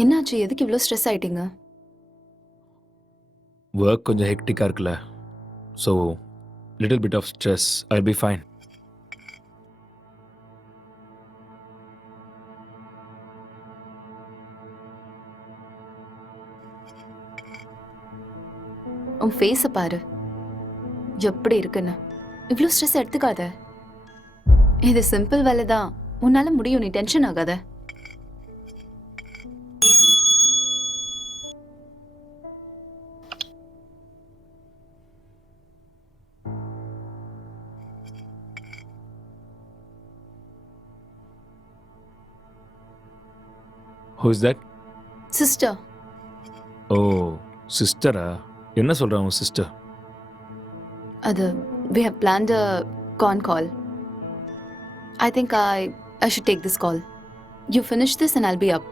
என்னாச்சு? எதுக்கு இவ்வளோ stress ஆயிட்டீங்க? Work கொஞ்சம் ஹெக்டிக்காக இருக்குல்ல, so little bit of stress. I be fine. உன் ஃபேஸை பாரு, எப்படி இருக்குன்னு. இவ்வளோ ஸ்ட்ரெஸ் எடுத்துக்காத. இது சிம்பிள் வேலை தான், உன்னால முடியும். நீ டென்ஷன் ஆகாத. Who is that? சிஸ்டர். ஓ சிஸ்டரா? என்ன சொல்கிறா உன் சிஸ்டர்? அது we have planned a con call. I think I should take this call. You finish this and I'll be up.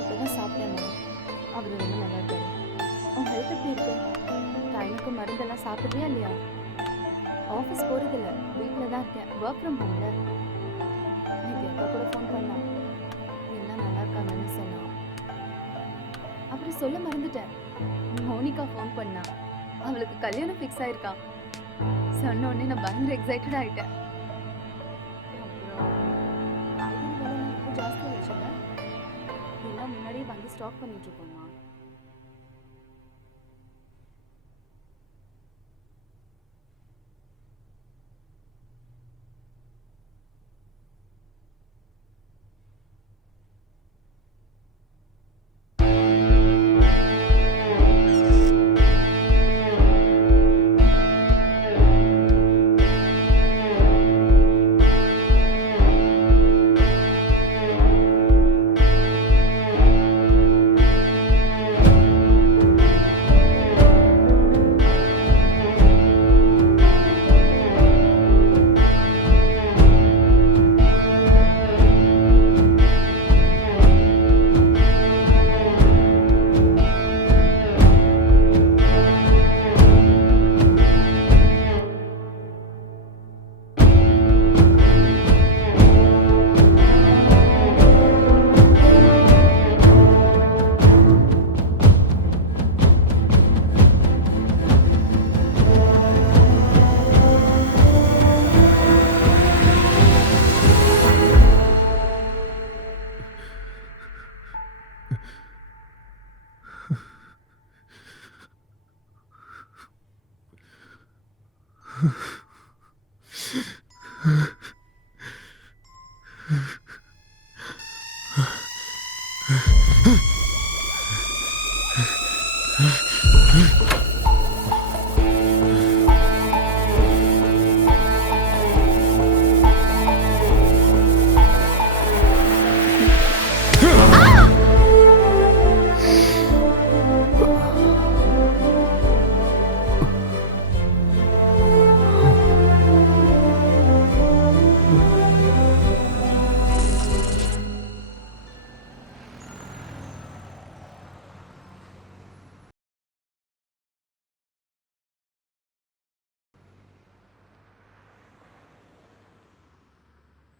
இப்பதான் சாப்பிட்டேன். அவர் ரொம்ப நல்லா இருக்காரு. உன் ஹெல்த் எப்படி இருக்கு? டைமுக்கு மருந்தெல்லாம் சாப்பிட்றியா இல்லையா? ஆஃபீஸ் போகிறதில்ல, வீட்டில் தான் இருக்கேன். ஒர்க் ஃப்ரம் ஹோம்ல. நேற்று அக்கா கூட ஃபோன் பண்ணான். எல்லாம் நல்லா இருக்காங்கன்னு சொன்னான். அப்புறம் சொல்ல மறந்துட்டேன், மோனிகா ஃபோன் பண்ணா. அவளுக்கு கல்யாணம் ஃபிக்ஸ் ஆயிருக்கான். சொன்ன உடனே நான் பயங்கர எக்ஸைட்டட் ஆகிட்டேன். அப்புறம் காய்கறி விலைலாம் ரொம்ப ஜாஸ்தி ஆயிடுச்சுல்ல, எல்லாம் முன்னாடியே வாங்கி ஸ்டாக் பண்ணிட்டு இருக்கோம்மா.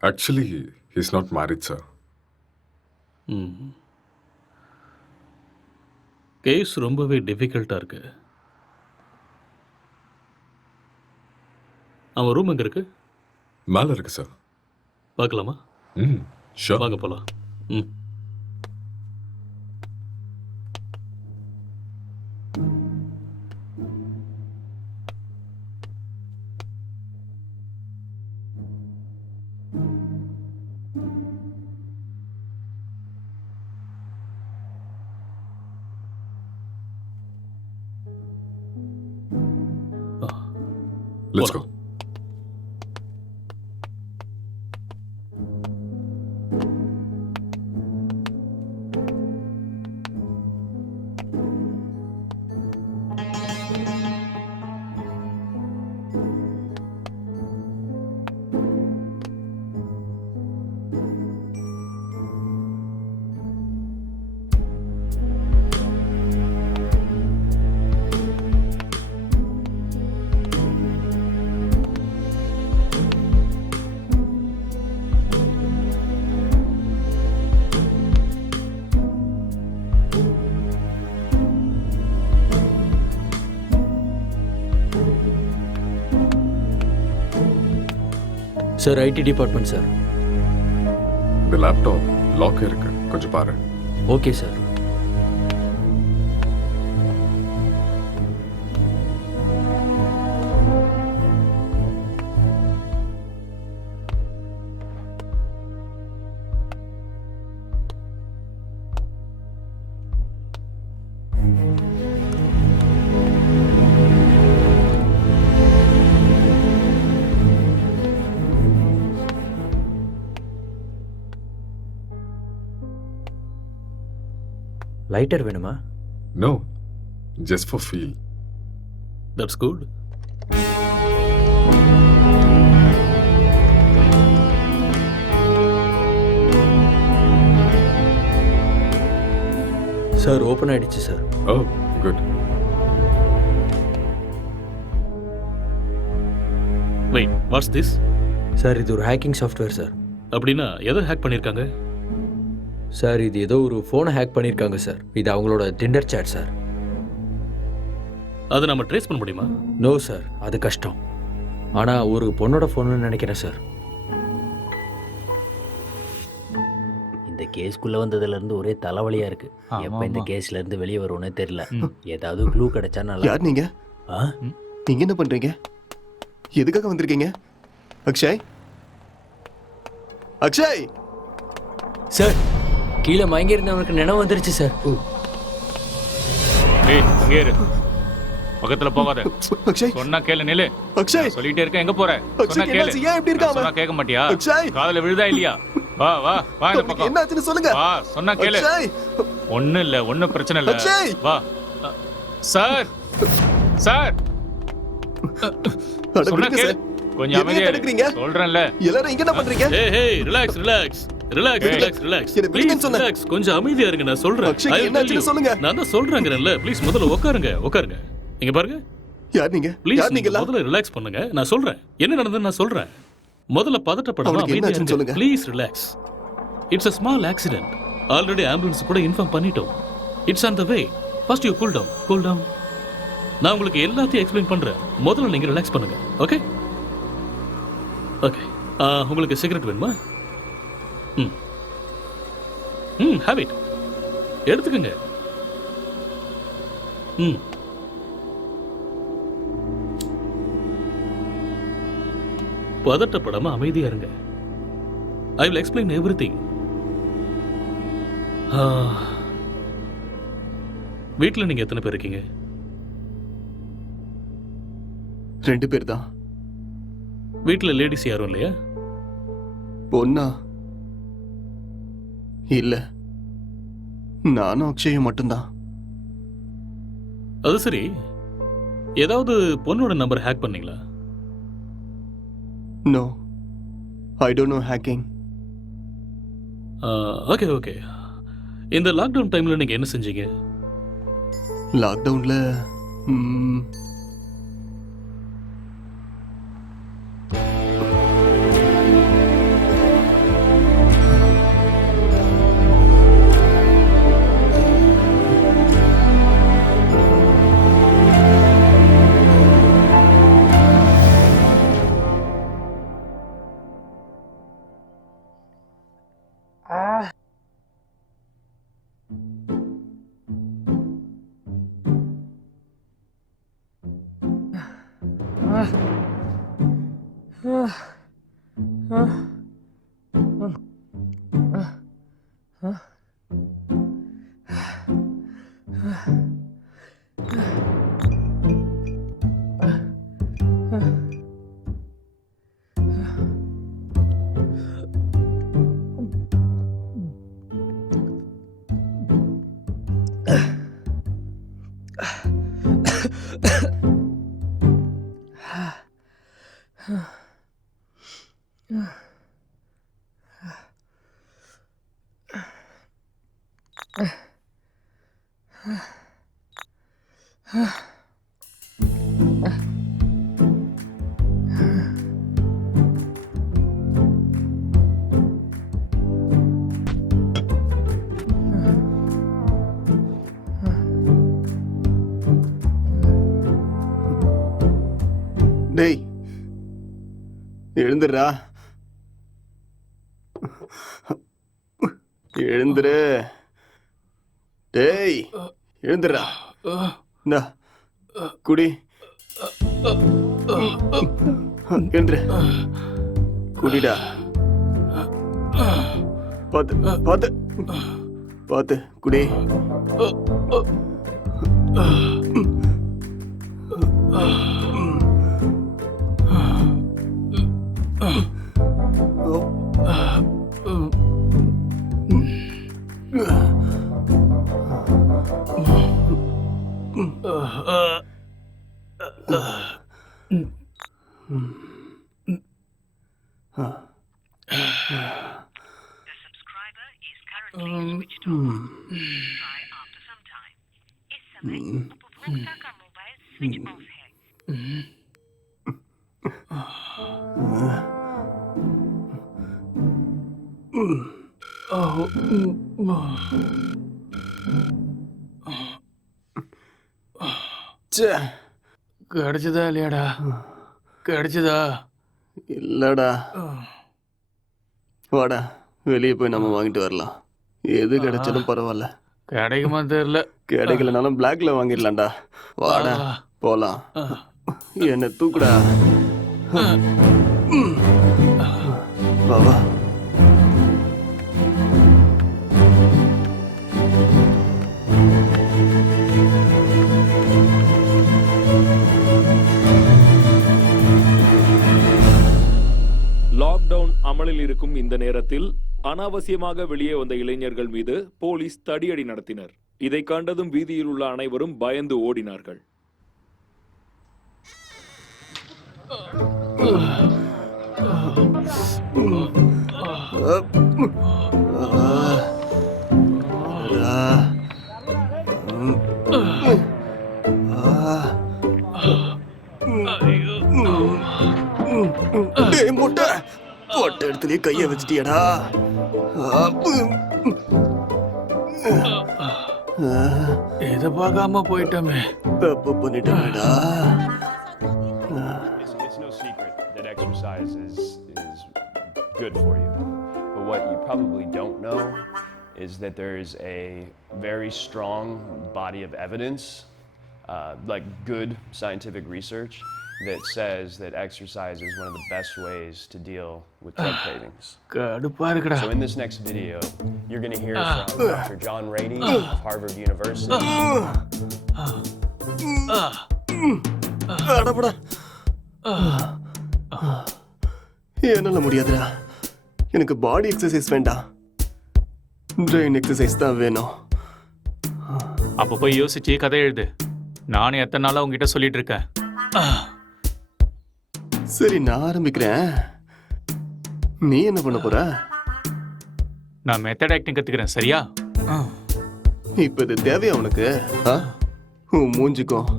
Actually he's not married sir. Case ரொம்பவே டிஃபிகல்ட்டாக இருக்கு. அவன் ரூம் எங்கே இருக்கு? மேலே இருக்கு சார். பார்க்கலாமா? ஷோர். வாங்க போகலாம். Let's go. Sir, IT department sir. இந்த லேப்டாப் லாக் இருக்கு, கொஞ்சம் பாரு. Okay sir. லைட்டர் வேணுமா? No, just for feel. That's good. Sir, open ஆயிடுச்சு sir. Oh good. Wait, what's this? Sir, இது ஒரு ஹேக்கிங் சாஃப்ட்வேர் சார். அப்படின்னா எதை ஹேக் பண்ணியிருக்காங்க? சார், இது ஏதோ ஒரு ஃபோனை ஹேக் பண்ணியிருக்காங்க சார். இது அவங்களோட டிண்டர் சேட் சார். அதை நம்ம ட்ரேஸ் பண்ண முடியுமா? நோ சார், அது கஷ்டம். ஆனால் ஒரு பொண்ணோட ஃபோன்னு நினைக்கிறேன் சார். இந்த கேஸ்க்குள்ள வந்ததுலேருந்து ஒரே தலைவலியாக இருக்கு. எப்போ இந்த கேஸ்ல இருந்து வெளியே வருவோன்னே தெரியல. ஏதாவது க்ளூ கிடைச்சா நல்லா. யார் நீங்க? நீங்க என்ன பண்றீங்க? எதுக்காக வந்திருக்கீங்க? அக்ஷய், அக்ஷய் சார், கீழே மயங்கி இருந்தவனுக்கு நினைவு வந்துருச்சு சார். ஏய், அங்கே இரு. பக்கத்துல போகாத. அக்ஷய், சொன்னா கேளு. நில்லு. அக்ஷய், சொல்லிட்டே இருக்க, எங்க போற? அக்ஷய், சொன்னா கேளு. என்னாச்சு? ஏன் இப்படி இருக்காம? சொன்னா கேட்க மாட்டியா? அக்ஷய், காதுல விழுதா இல்லையா? வா வா வா, இந்த பக்கம். என்னாச்சுன்னு சொல்லுங்க. வா, சொன்னா கேளு. அக்ஷய், ஒண்ணும் இல்ல, ஒண்ணும் பிரச்சனை இல்ல. அக்ஷய். வா. சார், சார், அட சொன்னா விடுங்க கேளு. சார். கொஞ்சம் எதையும் அமைதியா தடுக்கிறீங்க? இரு. சொல்றேன்ல. எல்லாரும் இங்க என்ன பண்றீங்க? ஏய் hey, relax relax relax relax relax. என்ன விடுங்கன்னு சொன்னேன். ரிலாக்ஸ், கொஞ்சம் அமைதியா இருங்க, நான் சொல்றேன். அக்ஷய், I will என்னாச்சுன்னு tell you. சொல்லுங்க. நான் தான் சொல்றேங்கறேன்ல. ப்ளீஸ் முதல்ல உட்காருங்க, உட்காருங்க. இங்க பாருங்க. யார் நீங்க? ப்ளீஸ் யார் நீங்க? முதல்ல ரிலாக்ஸ் பண்ணுங்க. நான் சொல்றேன் என்ன நடந்ததுன்னு நான் சொல்றேன். முதல்ல பதட்டப்படாம அவனுக்கு அமைதியா என்னாச்சுன்னு இருங்க. சொல்லுங்க. Please relax. It's a small accident. Already ambulance கூட இன்ஃபார்ம் பண்ணிட்டோம். It's on the way. First you cool down. Cool down. நான் உங்களுக்கு எல்லாத்தையும் எக்ஸ்பிளைன் பண்றேன். முதல்ல நீங்க ரிலாக்ஸ் பண்ணுங்க. ஓகே? ஓகே. உங்களுக்கு சிகரெட் வேணுமா? Have it. எடுத்துக்கங்க. பதட்டப்படாம அமைதியா இருங்க. ஐ வில் எக்ஸ்பிளைன் எவ்ரிதிங். வீட்டில் நீங்க எத்தனை பேர் இருக்கீங்க? 2 பேர் தான். வீட்டில் லேடிஸ் யாரும் இல்லையா? பொண்ணா? இல்ல, நானும் அக்ஷயும் மட்டும்தான். அது சரி, ஏதாவது பொண்ணோட நம்பர் ஹேக் பண்ணீங்களா? No, I don't know hacking. Okay okay. இந்த லாக்டவுன் டைம்ல நீங்க என்ன செஞ்சீங்க? லாக்டவுன்ல டேய், எழுந்துடுறா, எழுந்துரு. டேய், எழுந்துடுறா. இந்தா குடி. எழுந்துரு, குடிடா. பார்த்து பார்த்து பார்த்து குடி. கிடைச்சதா இல்லையாடா? கிடைச்சதா? இல்லடா. வாடா, வெளியே போய் நம்ம வாங்கிட்டு வரலாம். எது கிடைச்சாலும் பரவாயில்ல. கிடைக்குமா தெரியல. கிடைக்கலனாலும் பிளாக்ல வாங்கிடலாம்டா. வாடா போலாம். என்ன தூக்குடா. வா வா. லாக்டவுன் அமலில் இருக்கும் இந்த நேரத்தில் அனாவசியமாக வெளியே வந்த இளைஞர்கள் மீது போலீஸ் தடியடி நடத்தினர். இதை கண்டதும் வீதியில் உள்ள அனைவரும் பயந்து ஓடினார்கள். முட்டை போட்ட இடத்துலயே கைய வச்சிட்டியடா. இதை பார்க்காம போயிட்டோமே. தப்பு பண்ணிட்டேடா. It's no secret that exercise is good for you. But what you probably don't know is that there is a very strong body of evidence, like good scientific research, that says that exercise is one of the best ways to deal with drug cravings. கடுப்பா இருக்குடா. So in this next video, you're going to hear from Dr. John Rady of Harvard University. அடபடா. என்னால முடியாதுடா. எனக்கு பாடி exercise வேண்டாம், brain exercise தான் வேணும். அப்ப போய் யோசிச்சு கதை எழுது. நானும் எத்தனை நாளா உங்ககிட்ட சொல்லிட்டு இருக்கேன். சரி, நான் ஆரம்பிக்கிறேன். நீ என்ன பண்ண போற? நான் மெத்தட் ஆக்டிங் கத்துக்கிறேன், சரியா? இப்ப இது தேவையா உனக்கு? ஆ? உன் மூஞ்சிக்கும்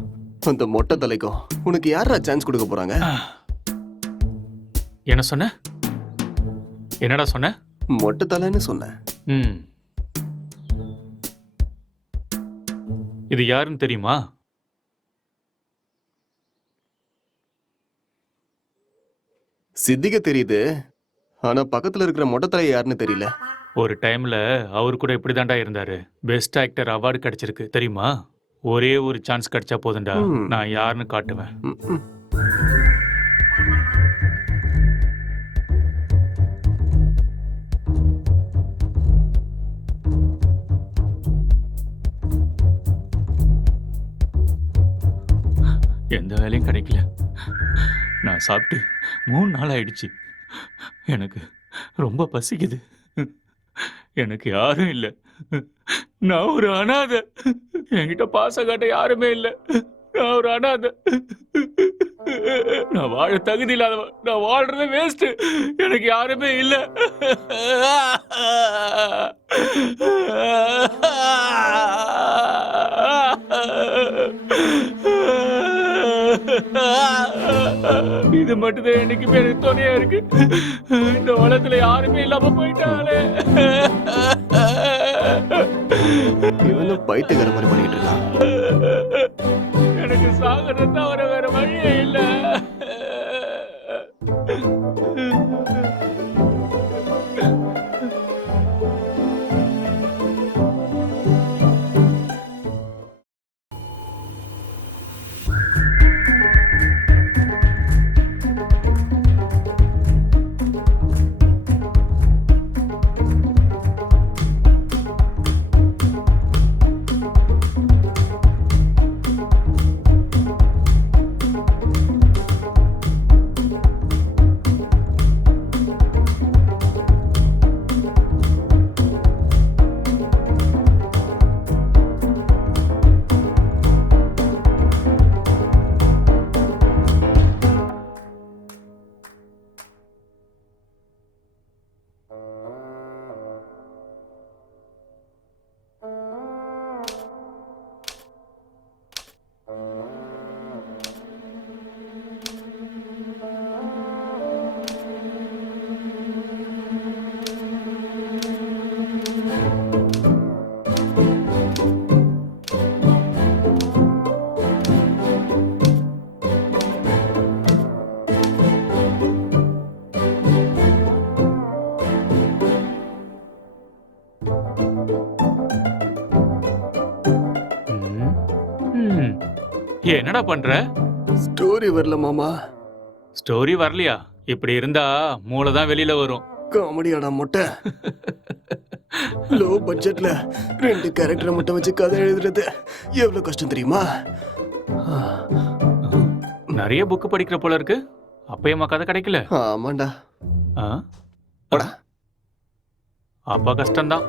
அந்த மொட்டை தலைக்கும் உனக்கு யாரா சான்ஸ் கொடுக்க போறாங்க? என்ன சொன்ன? என்னடா சொன்ன? மொட்டை தலைன்னு சொன்னேன். ம். இது யாருன்னு தெரியுமா? சித்திக தெரியுது, ஆனா பக்கத்துல இருக்கிற மொட்டை தலை யாருன்னு தெரியல. ஒரு டைம்ல அவர் கூட இப்படிதான்டா இருந்தாரு. பெஸ்ட் ஆக்டர் அவார்டு கிடைச்சிருக்கு தெரியுமா? ஒரே ஒரு சான்ஸ் கிடைச்சா போதும்டா, நான் யாருன்னு காட்டுவேன். எந்த வேலையும் கிடைக்கல. நான் சாப்பிட்டு 3 நாள் ஆயிடுச்சு. எனக்கு ரொம்ப பசிக்குது. எனக்கு யாரும் இல்லை. நான் ஒரு அனாதை. என்கிட்ட பாசம் காட்ட யாருமே இல்லை. நான் ஒரு அனாதை. நான் வாழ தகுதி இல்லாதவன். நான் வாழ்றது வேஸ்ட். எனக்கு யாருமே இல்லை. இது மட்டும்தான் என்னைக்குமே எனக்கு துணையா இருக்கு. இந்த உலகத்துல யாருமே இல்லாம போயிட்டாலே. இவனும் பைத்தியக்கார மாதிரி பண்ணிட்டு இருக்கான். எனக்கு சாகிறது தவிர வேற வழியே இல்லை. என்னடா பண்ற? ஸ்டோரி வரல மாமா. ஸ்டோரி வரலையா? இப்படி இருந்தா மூளை தான் வெளியில வரும். காமெடியாடா மொட்டை. லோ பட்ஜெட்ல 2 கேரக்டரை மட்டும் வச்சு கதை எழுதுறது எவ்வளவு கஷ்டம் தெரியுமா? நிறைய புக்கு படிக்கிற போல இருக்கு. அப்பயமா கதை கிடைக்கல? ஆமாண்டா. அப்பா கஷ்டம்தான்.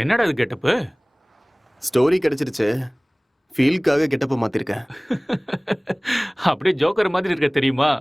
என்னடா இது கெட்டப்பு? ஸ்டோரி கிடைச்சிருச்சு, ஃபீல்க்காக கெட்டப்ப மாத்திருக்கேன். அப்படியே ஜோக்கர் மாதிரி இருக்க தெரியுமா?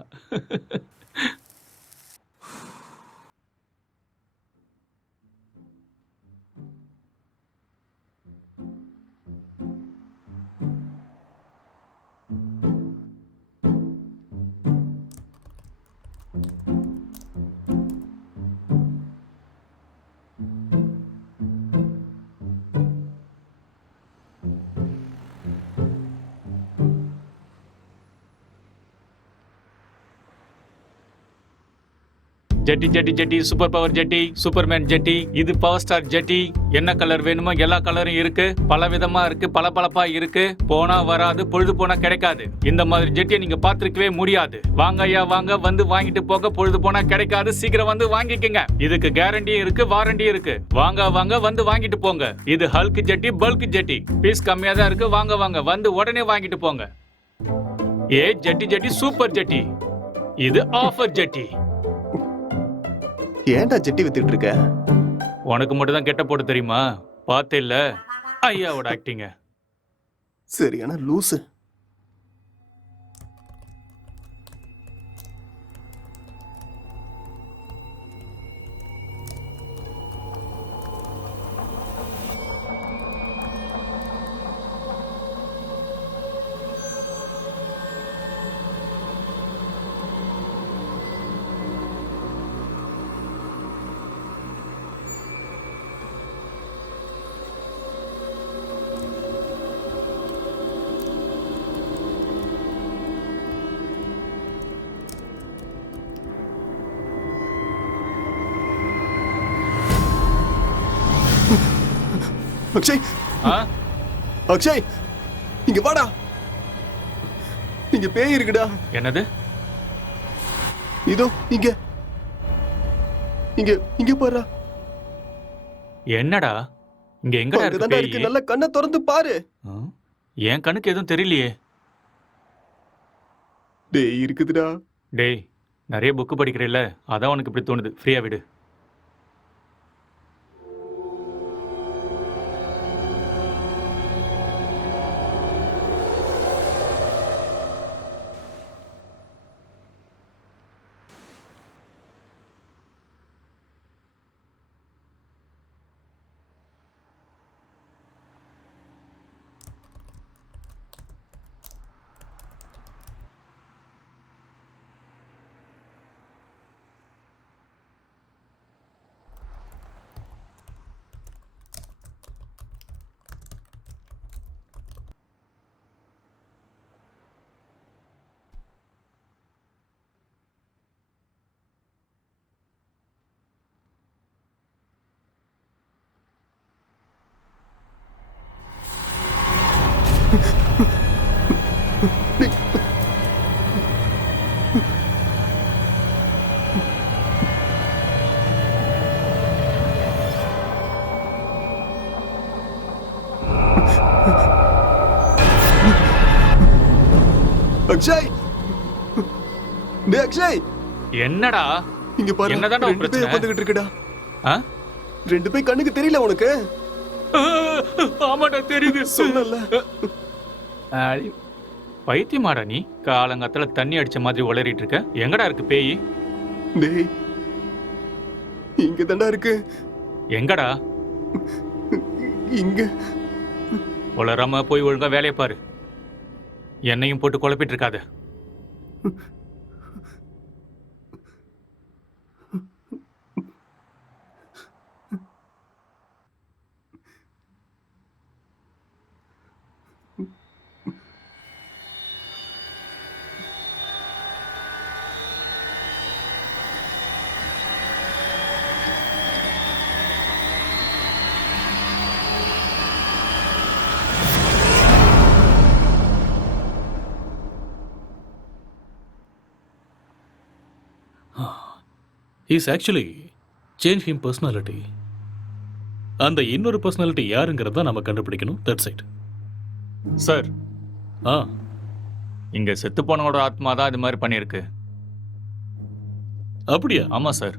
ஜெட்டி ஜெட்டி ஜெட்டி, சூப்பர் பவர் ஜெட்டி, சூப்பர்மேன் ஜெட்டி, இது பவர் ஸ்டார் ஜெட்டி. என்ன கலர் வேணுமோ எல்லா கலரும் இருக்கு, பல விதமா இருக்கு, பளபளப்பா இருக்கு. போனா வராது, பொழுது போனா கிடைக்காது. இந்த மாதிரி ஜெட்டியை நீங்க பார்த்திருக்கவே முடியாது. வாங்க ஐயா வாங்க, வந்து வாங்கிட்டு போக. பொழுது போனா கிடைக்காது, சீக்கிரம் வந்து வாங்கிக்கங்க. இதுக்கு கேரண்டியும் இருக்கு, வாரண்டியும் இருக்கு. வாங்க வாங்க, வந்து வாங்கிட்டு போங்க. இது ஹல்க் ஜெட்டி, பல்க் ஜெட்டி. பீஸ் கம்மியா தான் இருக்கு. வாங்க வாங்க, வந்து உடனே வாங்கிட்டு போங்க. ஏ ஜெட்டி ஜெட்டி, சூப்பர் ஜெட்டி. இது ஆஃபர் ஜெட்டி. ஏன்டா ஜெட்டி வித்துட்டு இருக்க? உனக்கு மட்டும் தான் கெட்ட போட தெரியுமா? பார்த்தே இல்ல ஐயாவோட ஆக்டிங்க. சரியான லூசு. அக்ஷய், ஆ? அக்ஷய், இங்க வாடா. இங்க பேய் இருக்குடா. என்னது? இதோ இங்க இங்க இங்க பாரு. என்னடா இங்க எங்கடா இருக்கு அங்கதான்டா பேய்? இருக்கு, நல்ல கண்ணை திறந்து பாரு. ஆ? என் கண்ணுக்கு எதுவும் தெரியலையே. டேய் இருக்குதுடா. டேய் நிறைய புக்கு படிக்கிறேல்ல, அதான் உனக்கு இப்படி தோணுது. ஃப்ரீயா விடு. அக்ஷய், டேய் அக்ஷய், என்னடா இங்க பாரு. என்னதான்டா உன் ரெண்டு பேய் பிரச்சனை? உட்கார்ந்துகிட்டு இருக்குடா. ஆ? ரெண்டு பேய் கண்ணுக்கு தெரியல உனக்கு? ஆமாடா தெரியுது. சொன்னல. பைத்தியமாடா நீ? காலங்காத்தால தண்ணி அடிச்ச மாதிரி உளறிட்டு இருக்க. எங்கடா இருக்கு பேய்? டேய் இங்க தான்டா இருக்கு. எங்கடா? இங்க. உளராம போய் ஒழுங்கா வேலையை பாரு. என்னையும் போட்டு குழப்பிட்டு இருக்காத. He's actually changed him personality. அந்த இன்னொரு பர்சனாலிட்டி யாருங்கிறத நம்ம கண்டுபிடிக்கணும். That's it. சார், ஆ இங்க செத்து போனவோட ஆத்மா தான் இது மாதிரி பண்ணியிருக்கு. அப்படியா? ஆமா சார்.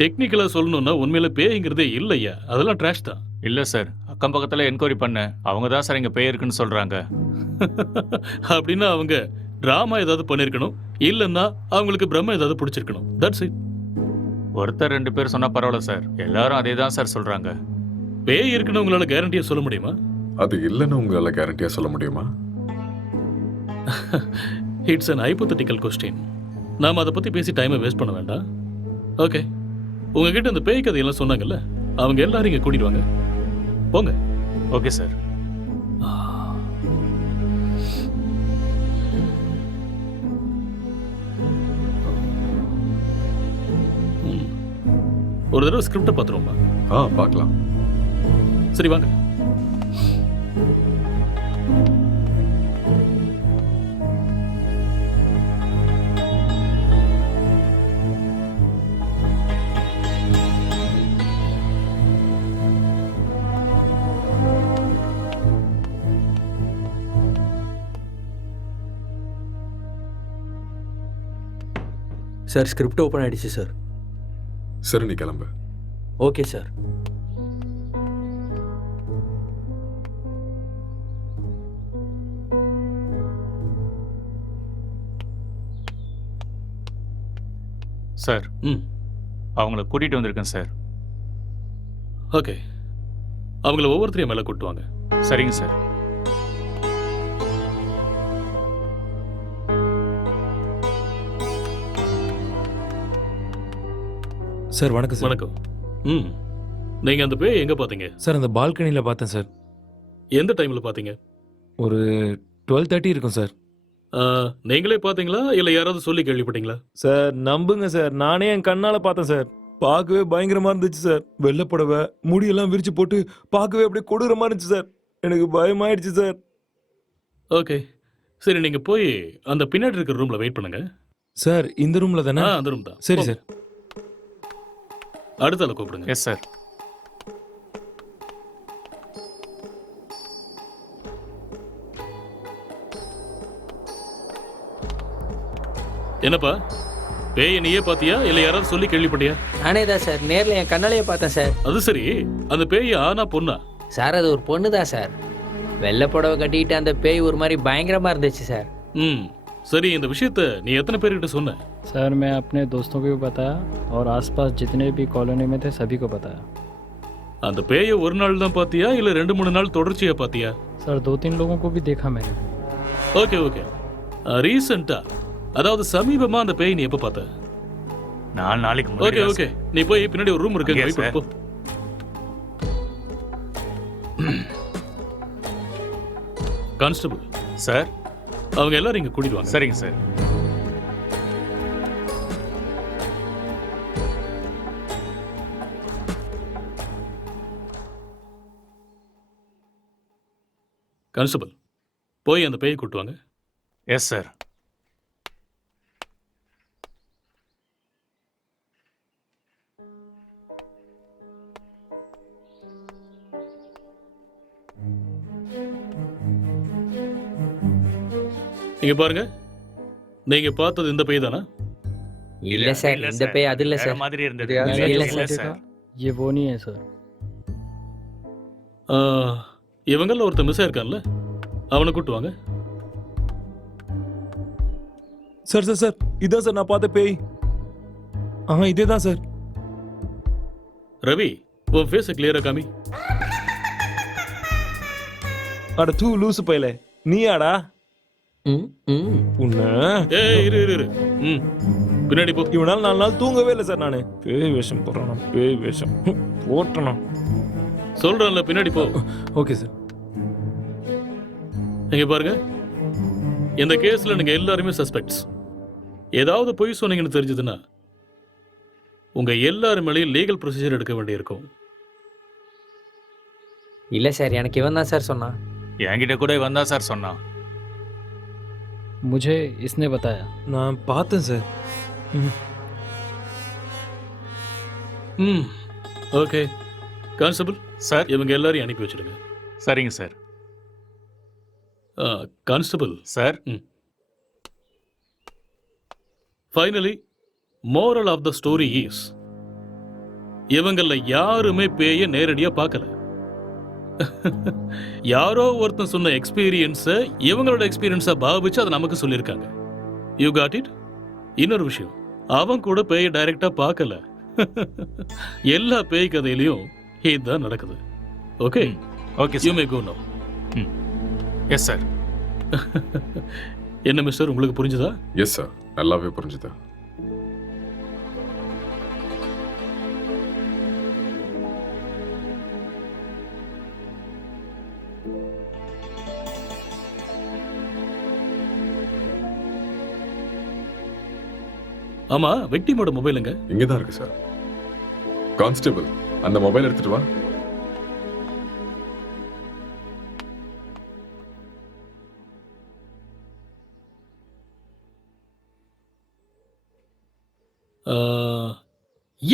டெக்னிக்கலா சொல்லணும்னா உண்மையில பேய்ங்கிறதே இல்லையா, அதெல்லாம் ட்ராஷ் தான். இல்லை சார், அக்கம் பக்கத்தில் என்கொயரி பண்ணேன். அவங்க தான் சார் இங்கே பேய் இருக்குன்னு சொல்கிறாங்க. அப்படின்னா அவங்க டிராமா ஏதாவது பண்ணிருக்கணும், இல்லைன்னா அவங்களுக்கு பிரம்ம ஏதாவது பிடிச்சிருக்கணும். That's it. ஒருத்தர் 2 பேர் சொன்னால் பரவாயில்ல சார், எல்லாரும் அதே தான் சார் சொல்கிறாங்க. பேய் இருக்குன்னு உங்களால கேரண்டியா சொல்ல முடியுமா? அது இல்லைன்னு உங்களால கேரண்டியா சொல்ல முடியுமா? It's an hypothetical question. நாம அதை பத்தி பேசி டைமை வேஸ்ட் பண்ண வேண்டாம். ஓகே, உங்ககிட்ட இந்த பேய் கதையெல்லாம் சொன்னாங்கல்ல, அவங்க எல்லாரும் இங்க கூட்டிட்டு வாங்க. போங்க. Okay sir. ஒரு தடவை ஸ்கிரிப்டை பார்த்துருவோமா? பார்க்கலாம். சரி வாங்க. சார் ஸ்கிரிப்ட் ஓப்பன் ஆயிடுச்சு சார். சரி, நீ கிளம்பு. Okay sir. சார், அவங்கள கூட்டிகிட்டு வந்திருக்கேன் சார். ஓகே, அவங்கள ஒவ்வொருத்தரையும் மேலே கூட்டு வாங்க. சரிங்க சார். சார் வணக்கம் சார். வணக்கம். நீங்க அந்த பேய் எங்க பாத்தீங்க? சார் அந்த பால்கனியில் பார்த்தேன் சார். எந்த டைம்ல பாத்தீங்க? ஒரு 12:30 இருக்கும் சார். நீங்களே பாத்தீங்களா இல்ல யாராவது சொல்லி கேள்விப்பட்டீங்களா? சார் நம்புங்க சார், நானே என் கண்ணால் பார்த்தேன் சார். பார்க்கவே பயங்கரமாக இருந்துச்சு சார். வெள்ளைப்படவை முடியெல்லாம் விரிச்சு போட்டு பார்க்கவே அப்படியே கொடூரமாக இருந்துச்சு சார். எனக்கு பயமாயிடுச்சு சார். ஓகே, சரி நீங்க போய் அந்த பின்னாடி இருக்கிற ரூம்ல வெயிட் பண்ணுங்க. சார் இந்த ரூமில் தானே? அந்த ரூம் தான். சரி சார். அடுத்த ஆளை கூப்பிடுங்க. Yes sir. என்னப்பா, பேய் நீயே பாத்தியா இல்ல யாராவது சொல்லி கேள்விப்பட்டியா? நானே தான் சார், நேரில் என் கண்ணாலேயே பார்த்தேன் சார். அது சரி, அந்த பேய் ஆனா பொண்ணா? சார் அது ஒரு பொண்ணு தான் சார். வெள்ளை புடவை கட்டிக்கிட்டு அந்த பேய் ஒரு மாதிரி பயங்கரமாக இருந்துச்சு சார். சரி, இந்த விஷயத்த நீ எத்தனை பேர்கிட்ட சொன்ன? सर मैं अपने दोस्तों को भी बताया और आसपास जितने भी कॉलोनी में थे सभी को बताया. அந்த பேயை ஒரு நாள் தான் பாத்தியா இல்ல 2-3 நாள் தொடர்ச்சியா பாத்தியா? सर 2-3 लोगों को भी देखा मैंने. ஓகே ஓகே, ரீசெண்டா அதாவது சமீபமா அந்த பேய் நீ எப்ப பார்த்த? 4 நாளைக்கு ஓகே முன்னாடி. ஓகே, நீ போய் பின்னாடி ஒரு ரூம் இருக்கு, அங்கே வெயிட் பண்ணு, போ. Constable sir. அவங்க எல்லாரும் இங்க கூட்டிட்டு வாங்க. சரிங்க சார். கான்ஸ்டபிள் போய் அந்த பேயை கூட்டு வாங்க. Yes sir. இங்க பாருங்க, நீங்க பார்த்தது இந்த பேய் தானா? இல்லை சார், இந்த பேய் அது இல்லை வேற சார். மாதிரி இருந்தது. இல்லை இல்லை சார். சார். ये वो नहीं है सर. இவங்கள ஒருத்தர் மிஸ் ஆயிருக்கான்ல, அவனை கூட்டு வாங்க. சார் சார் சார், இதான் சார் நான் பார்த்த பேய். இதே தான் சார். ரவி, உன் ஃபேஸை கிளியரா காமி. அட தூ லூசு பையல, நீயாடா? உன்ன ஏய் இரு இரு இரு. பின்னாடி போ. இவனால 4 நாள் தூங்கவே இல்லை சார். நானு பேய் வேஷம் போடுறான், பேய் வேஷம் போட்டணும். சொல்றேன்ல, பின்னாடி போ. Okay sir. இங்க பாருங்க, இந்த கேஸ்ல நீங்க எல்லாருமே சஸ்பெக்ட்ஸ். ஏதாவது பொய் சொன்னீங்கன்னு தெரிஞ்சதுன்னா உங்க எல்லாரும் மேலேயும் லீகல் ப்ரொசீஜர் எடுக்க வேண்டியிருக்கும். இல்லை சார், எனக்கு இவன் தான் சார் சொன்னான். என்கிட்ட கூட இவன் தான் சார் சொன்னான். मुझे इसने बताया. நான் பார்த்தேன் சார். Okay constable sir. இவங்க எல்லாரையும் அனுப்பி வச்சிடுங்க. சரிங்க sir. Constable sir. Finally moral of the story is இவங்கள யாருமே பேய நேரடியா பார்க்கல. யாரோ ஒருத்தன் சொன்ன எக்ஸ்பீரியன்ஸை இவங்களோட எக்ஸ்பீரியன்ஸை பாவிச்சு அதை நமக்கு சொல்லியிருக்காங்க. You got it? இன்னொரு விஷயம், அவன் கூட பேய டைரக்டா பார்க்கல. எல்லா பேய் கதையிலையும் இதுதான் நடக்குது. Okay okay you may go no. Yes sir. என்ன மிஸ்டர், உங்களுக்கு புரிஞ்சுதா? எஸ் சார், நல்லாவே புரிஞ்சுதா. ஆமா, விக்டிமோட மொபைலுங்க? இங்கதான் இருக்கு சார். கான்ஸ்டபிள், அந்த மொபைல் எடுத்துட்டு வா.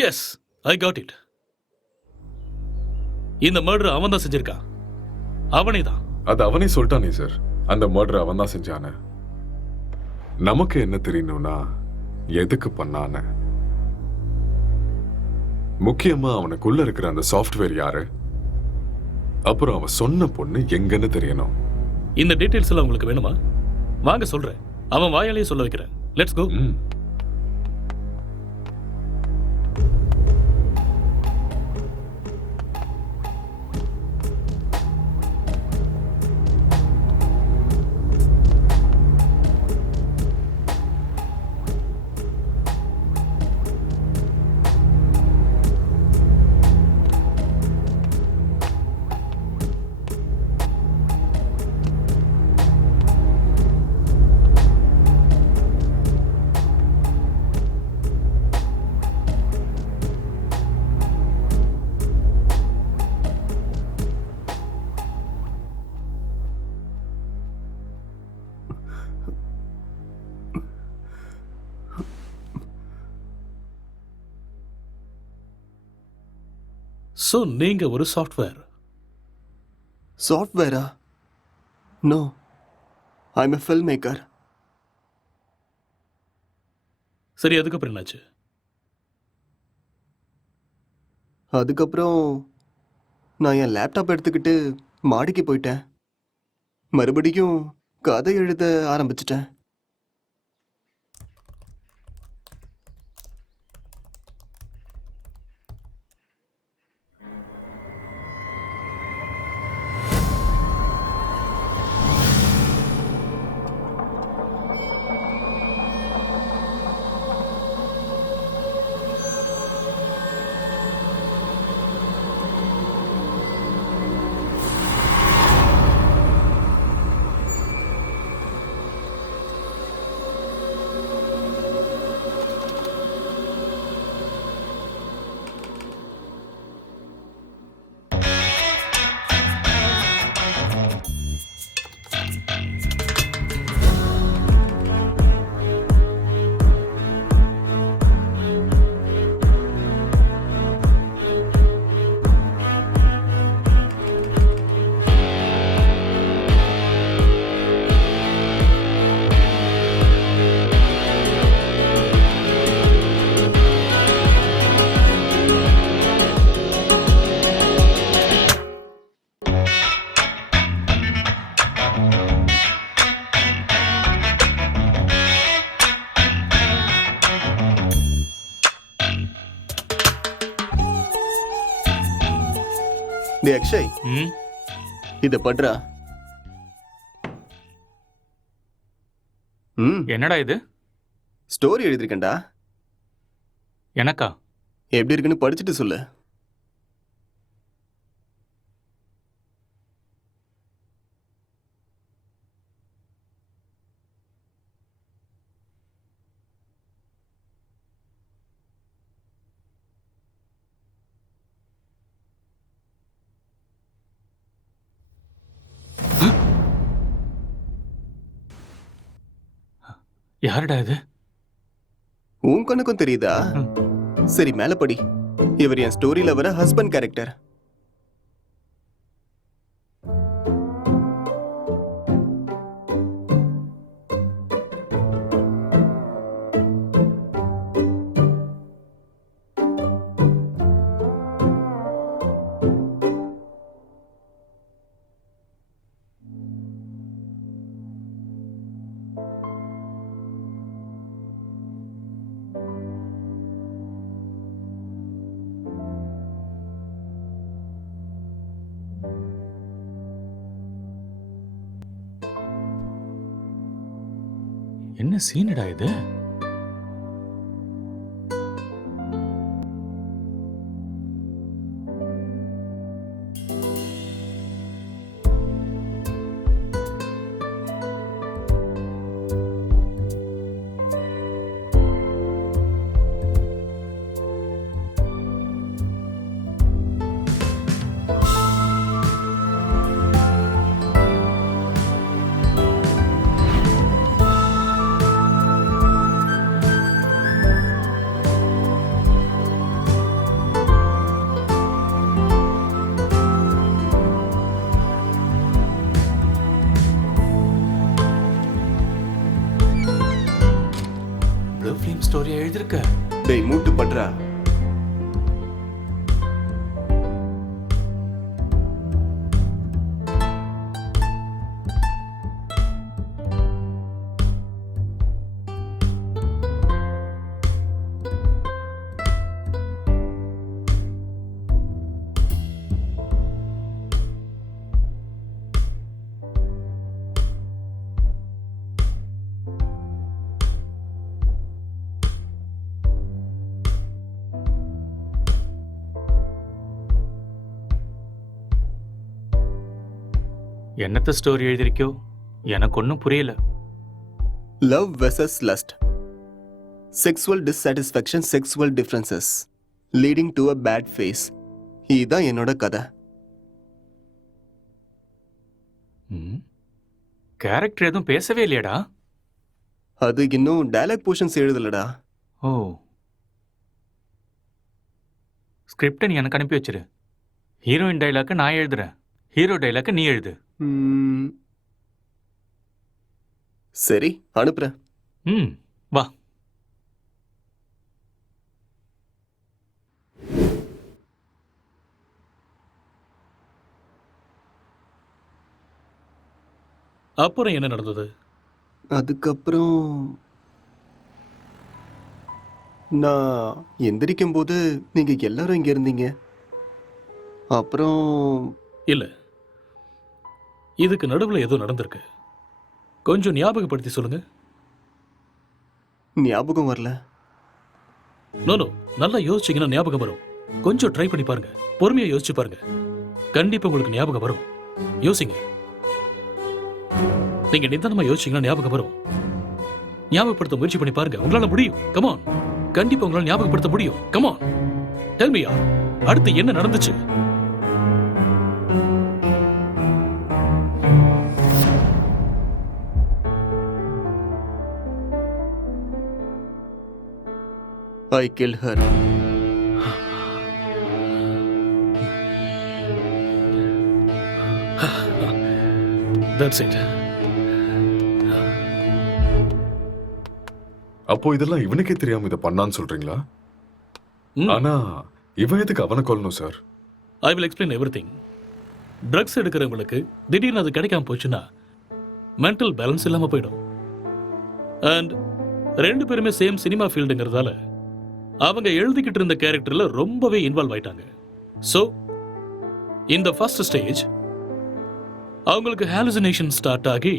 Yes, I got it. இந்த மர்டர் அவன் தான் செஞ்சிருக்கான். அவனே தான். அது அவனே சொல்லிட்டானே சார், அந்த மர்டர் அவன் தான் செஞ்சான. நமக்கு என்ன தெரியணும்னா எதுக்கு பண்ணான, முக்கியமா அவனுக்குள்ள இருக்கிற அந்த சாஃப்ட்வேர் யாரு, அப்புறம் அவன் சொன்ன பொண்ணு எங்கன்னு தெரியணும். இந்த டீடைல்ஸ் எல்லாம் உங்களுக்கு வேணுமா? வாங்க சொல்றேன். அவன் வாயாலேயே சொல்ல வைக்கிறேன். Let's go. ஸோ நீங்க ஒரு சாஃப்ட்வேர்? சாஃப்ட்வேரா? No, I am a film maker. சரி, அதுக்கப்புறம் என்னாச்சு? அதுக்கப்புறம் நான் என் லேப்டாப் எடுத்துக்கிட்டு மாடிக்கு போயிட்டேன். மறுபடியும் கதை எழுத ஆரம்பிச்சிட்டேன். அக்ஷய், இத பண்றா. என்னடா இது? ஸ்டோரி எழுதிருக்கேன்டா. எனக்கா? எப்படி இருக்குன்னு படிச்சுட்டு சொல்லு. யாருடா இது? உன் கண்ணுக்கும் தெரியுதா? சரி, மேல படி. இவர் என் ஸ்டோரியில வர ஹஸ்பண்ட் கேரக்டர். என்ன சீனடா இது? ஃபிலிம் ஸ்டோரியா எழுதிருக்க? டேய் மூட்டு பண்றா. என்னத்த ஸ்டோரி எழுதிருக்கியோ? எனக்கு ஒன்றும் புரியல. Love versus lust, sexual dissatisfaction, sexual differences leading to a bad phase. இதுதான் என்னோட கதை. கேரக்டர் எதுவும் பேசவே இல்லையடா? அது இன்னும் டயலாக் போர்ஷன்ஸ் எழுதலடா. ஓ, ஸ்கிரிப்டை நீ எனக்கு அனுப்பி வச்சிரு. ஹீரோயின் டைலாக்கு நான் எழுதுறேன், ஹீரோ டைலாக்கு நீ எழுது. சரி, அனுப்புறேன். வா. அப்புறம் என்ன நடந்தது? அதுக்கப்புறம் நான் எந்திரிக்கும் போது நீங்க எல்லாரும் இங்க இருந்தீங்க. அப்புறம் இல்ல, இதுக்கு நடுவுல ஏதோ நடந்திருக்கு. கொஞ்சம் ஞாபகப்படுத்தி சொல்லுங்க. ஞாபகம் வரல. நோ, நல்லா யோசிச்சீங்கன்னா ஞாபகம் வரும். கொஞ்சம் ட்ரை பண்ணி பாருங்க, பொறுமையா யோசிச்சு பாருங்க. கண்டிப்பா உங்களுக்கு ஞாபகம் வரும். யோசிங்க. நீங்க நிதானமா யோசிச்சீங்கன்னா ஞாபகம் வரும். ஞாபகப்படுத்த முயற்சி பண்ணி பாருங்க, உங்களால முடியும். கமான், கண்டிப்பா உங்களால ஞாபகப்படுத்த முடியும். கமான், டெல் மீ யார், அடுத்து என்ன நடந்துச்சு? I killed her. That's it. அப்போ இதெல்லாம் இவனுக்கே தெரியாம இதை பண்ணான்னு சொல்றீங்களா? ஆனா இவன் எதுக்கு அவனை கொல்லணும் sir? I will explain everything. Drugs எடுக்கிறவங்களுக்கு திடீர்னு அது கிடைக்காம போச்சுன்னா மென்டல் பேலன்ஸ் இல்லாம போயிடும். அண்ட் ரெண்டு பேருமே சேம் சினிமா ஃபீல்டுங்கிறதால அவங்க எழுதிக்கிட்டு இருந்த கேரக்டர்ல ரொம்பவே இன்வால்வ் ஆயிட்டாங்க. ஸோ இந்த ஃபர்ஸ்ட் ஸ்டேஜ் அவங்களுக்கு ஹாலுசினேஷன் ஸ்டார்ட் ஆகி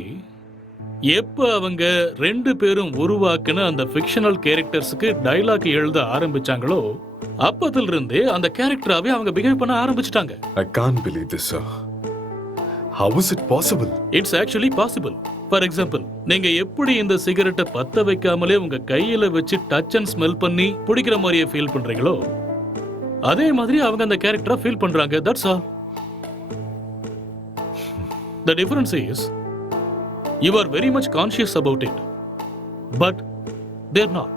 எப்போ அவங்க ரெண்டு பேரும் உருவாக்குன அந்த ஃபிக்ஷனல் கேரக்டர்ஸுக்கு டைலாக் எழுத ஆரம்பிச்சாங்களோ அப்பத்துல இருந்தே அந்த கேரக்டராவே அவங்க பிஹேவ் பண்ண ஆரம்பிச்சிட்டாங்க. I can't believe this, sir. How is it possible? It's actually possible. For example, நீங்க எப்படி இந்த சிகரெட்டை பத்த வைக்காமலே உங்க கையில வச்சு டச் அண்ட் ஸ்மெல் பண்ணி பிடிக்கிற மாதிரியே ஃபீல் பண்றீங்களோ அதே மாதிரி அவங்க அந்த கேரக்டரை ஃபீல் பண்றாங்க. That's all. The difference is you are very much conscious about it, but they're not.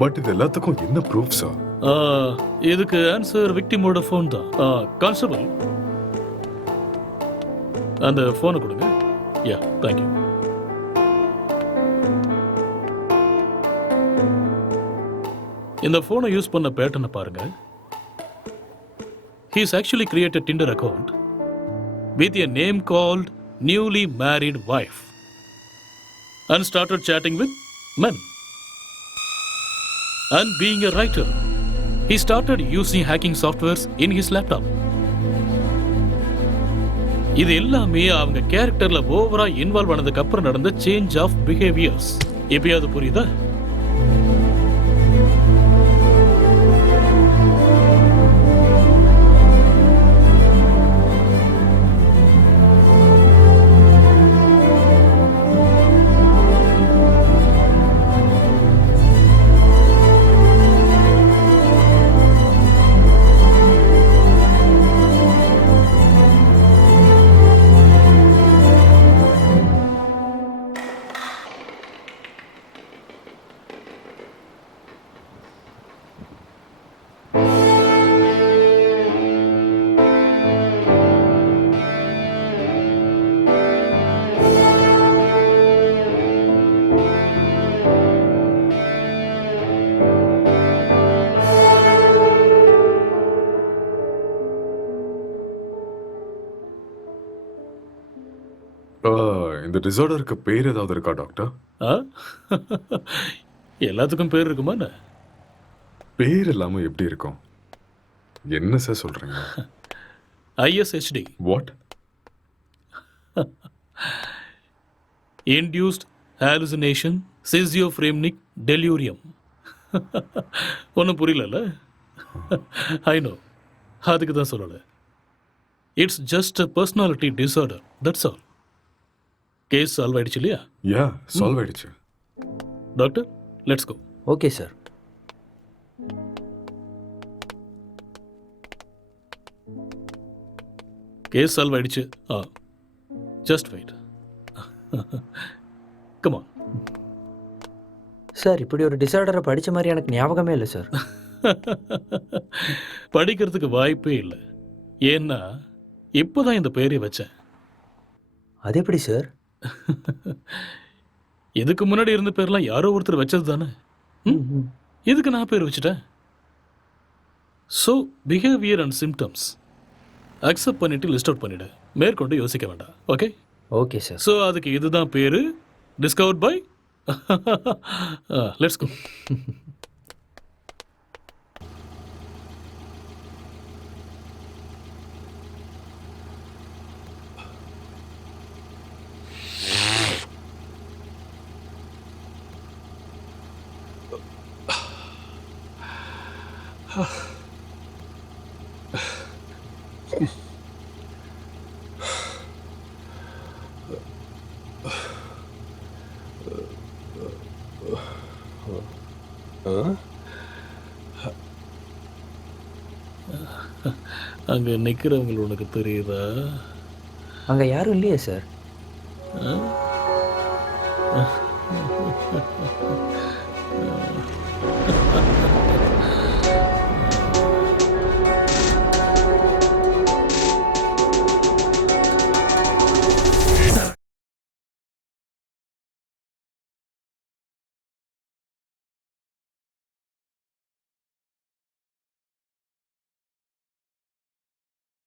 But இது எல்லாத்துக்கும் என்ன ப்ரூஃப் சார்? இதுக்கு ஆன்சர் விக்டிமோட ஃபோன் தான். கான்ஸ்டபிள், அந்த ஃபோனை கொடுங்க. யா, தேங்க்யூ. இந்த ஃபோனை யூஸ் பண்ண பேட்டர்னை பாருங்க. He's actually created a Tinder account with a name called Newly Married Wife and started chatting with men. And being a writer, he started using hacking softwares in his laptop. இது எல்லாமே அவங்க கேரக்டர்ல ஓவரா involve ஆனதுக்கு அப்புறம் நடந்த change of behaviours. எப்பயாவது புரியுதா? இந்த டிசார்டருக்கு பேர் ஏதாவது இருக்கா டாக்டர்? ஆ? எல்லாத்துக்கும் பேர் இருக்குமா என்ன? பேர் இல்லாம எப்படி இருக்கும்? என்ன சார் சொல்றீங்க? ISHD, what? Induced hallucination schizophrenic delirium. ஒன்றும் புரியலல்ல? ஐ நோ, அதுக்கு தான் சொல்லலை. It's just a personality disorder, that's all. Case solve ஆயிடுச்சு இல்லையா? யா, சால்வ் ஆயிடுச்சு. Doctor, let's go. Okay sir. Case solve ஆயிடுச்சு. Just wait. Come on. Sir, இப்படி ஒரு டிசார்டரை படித்த மாதிரி எனக்கு ஞாபகமே இல்லை சார். படிக்கிறதுக்கு வாய்ப்பே இல்லை. ஏன்னா இப்போதான் இந்த பெயரை வச்சேன். அது எப்படி சார்? இதுக்கு முன்னாடி இருந்த பேர்லாம் யாரோ ஒருத்தர் வச்சது தானே. இதுக்கு நான் பேர் வச்சுட்டேன். So behaviour and symptoms accept பண்ணிட்டு லிஸ்ட் அவுட் பண்ணிடு. மேற்கொண்டு யோசிக்க வேண்டாம். ஓகே? Okay sir. ஸோ அதுக்கு இதுதான் பேரு. Discovered by. Let's go. அங்க நிக்கிறவங்க உனக்கு தெரியுதா? அங்கே யாரும் இல்லையே சார்.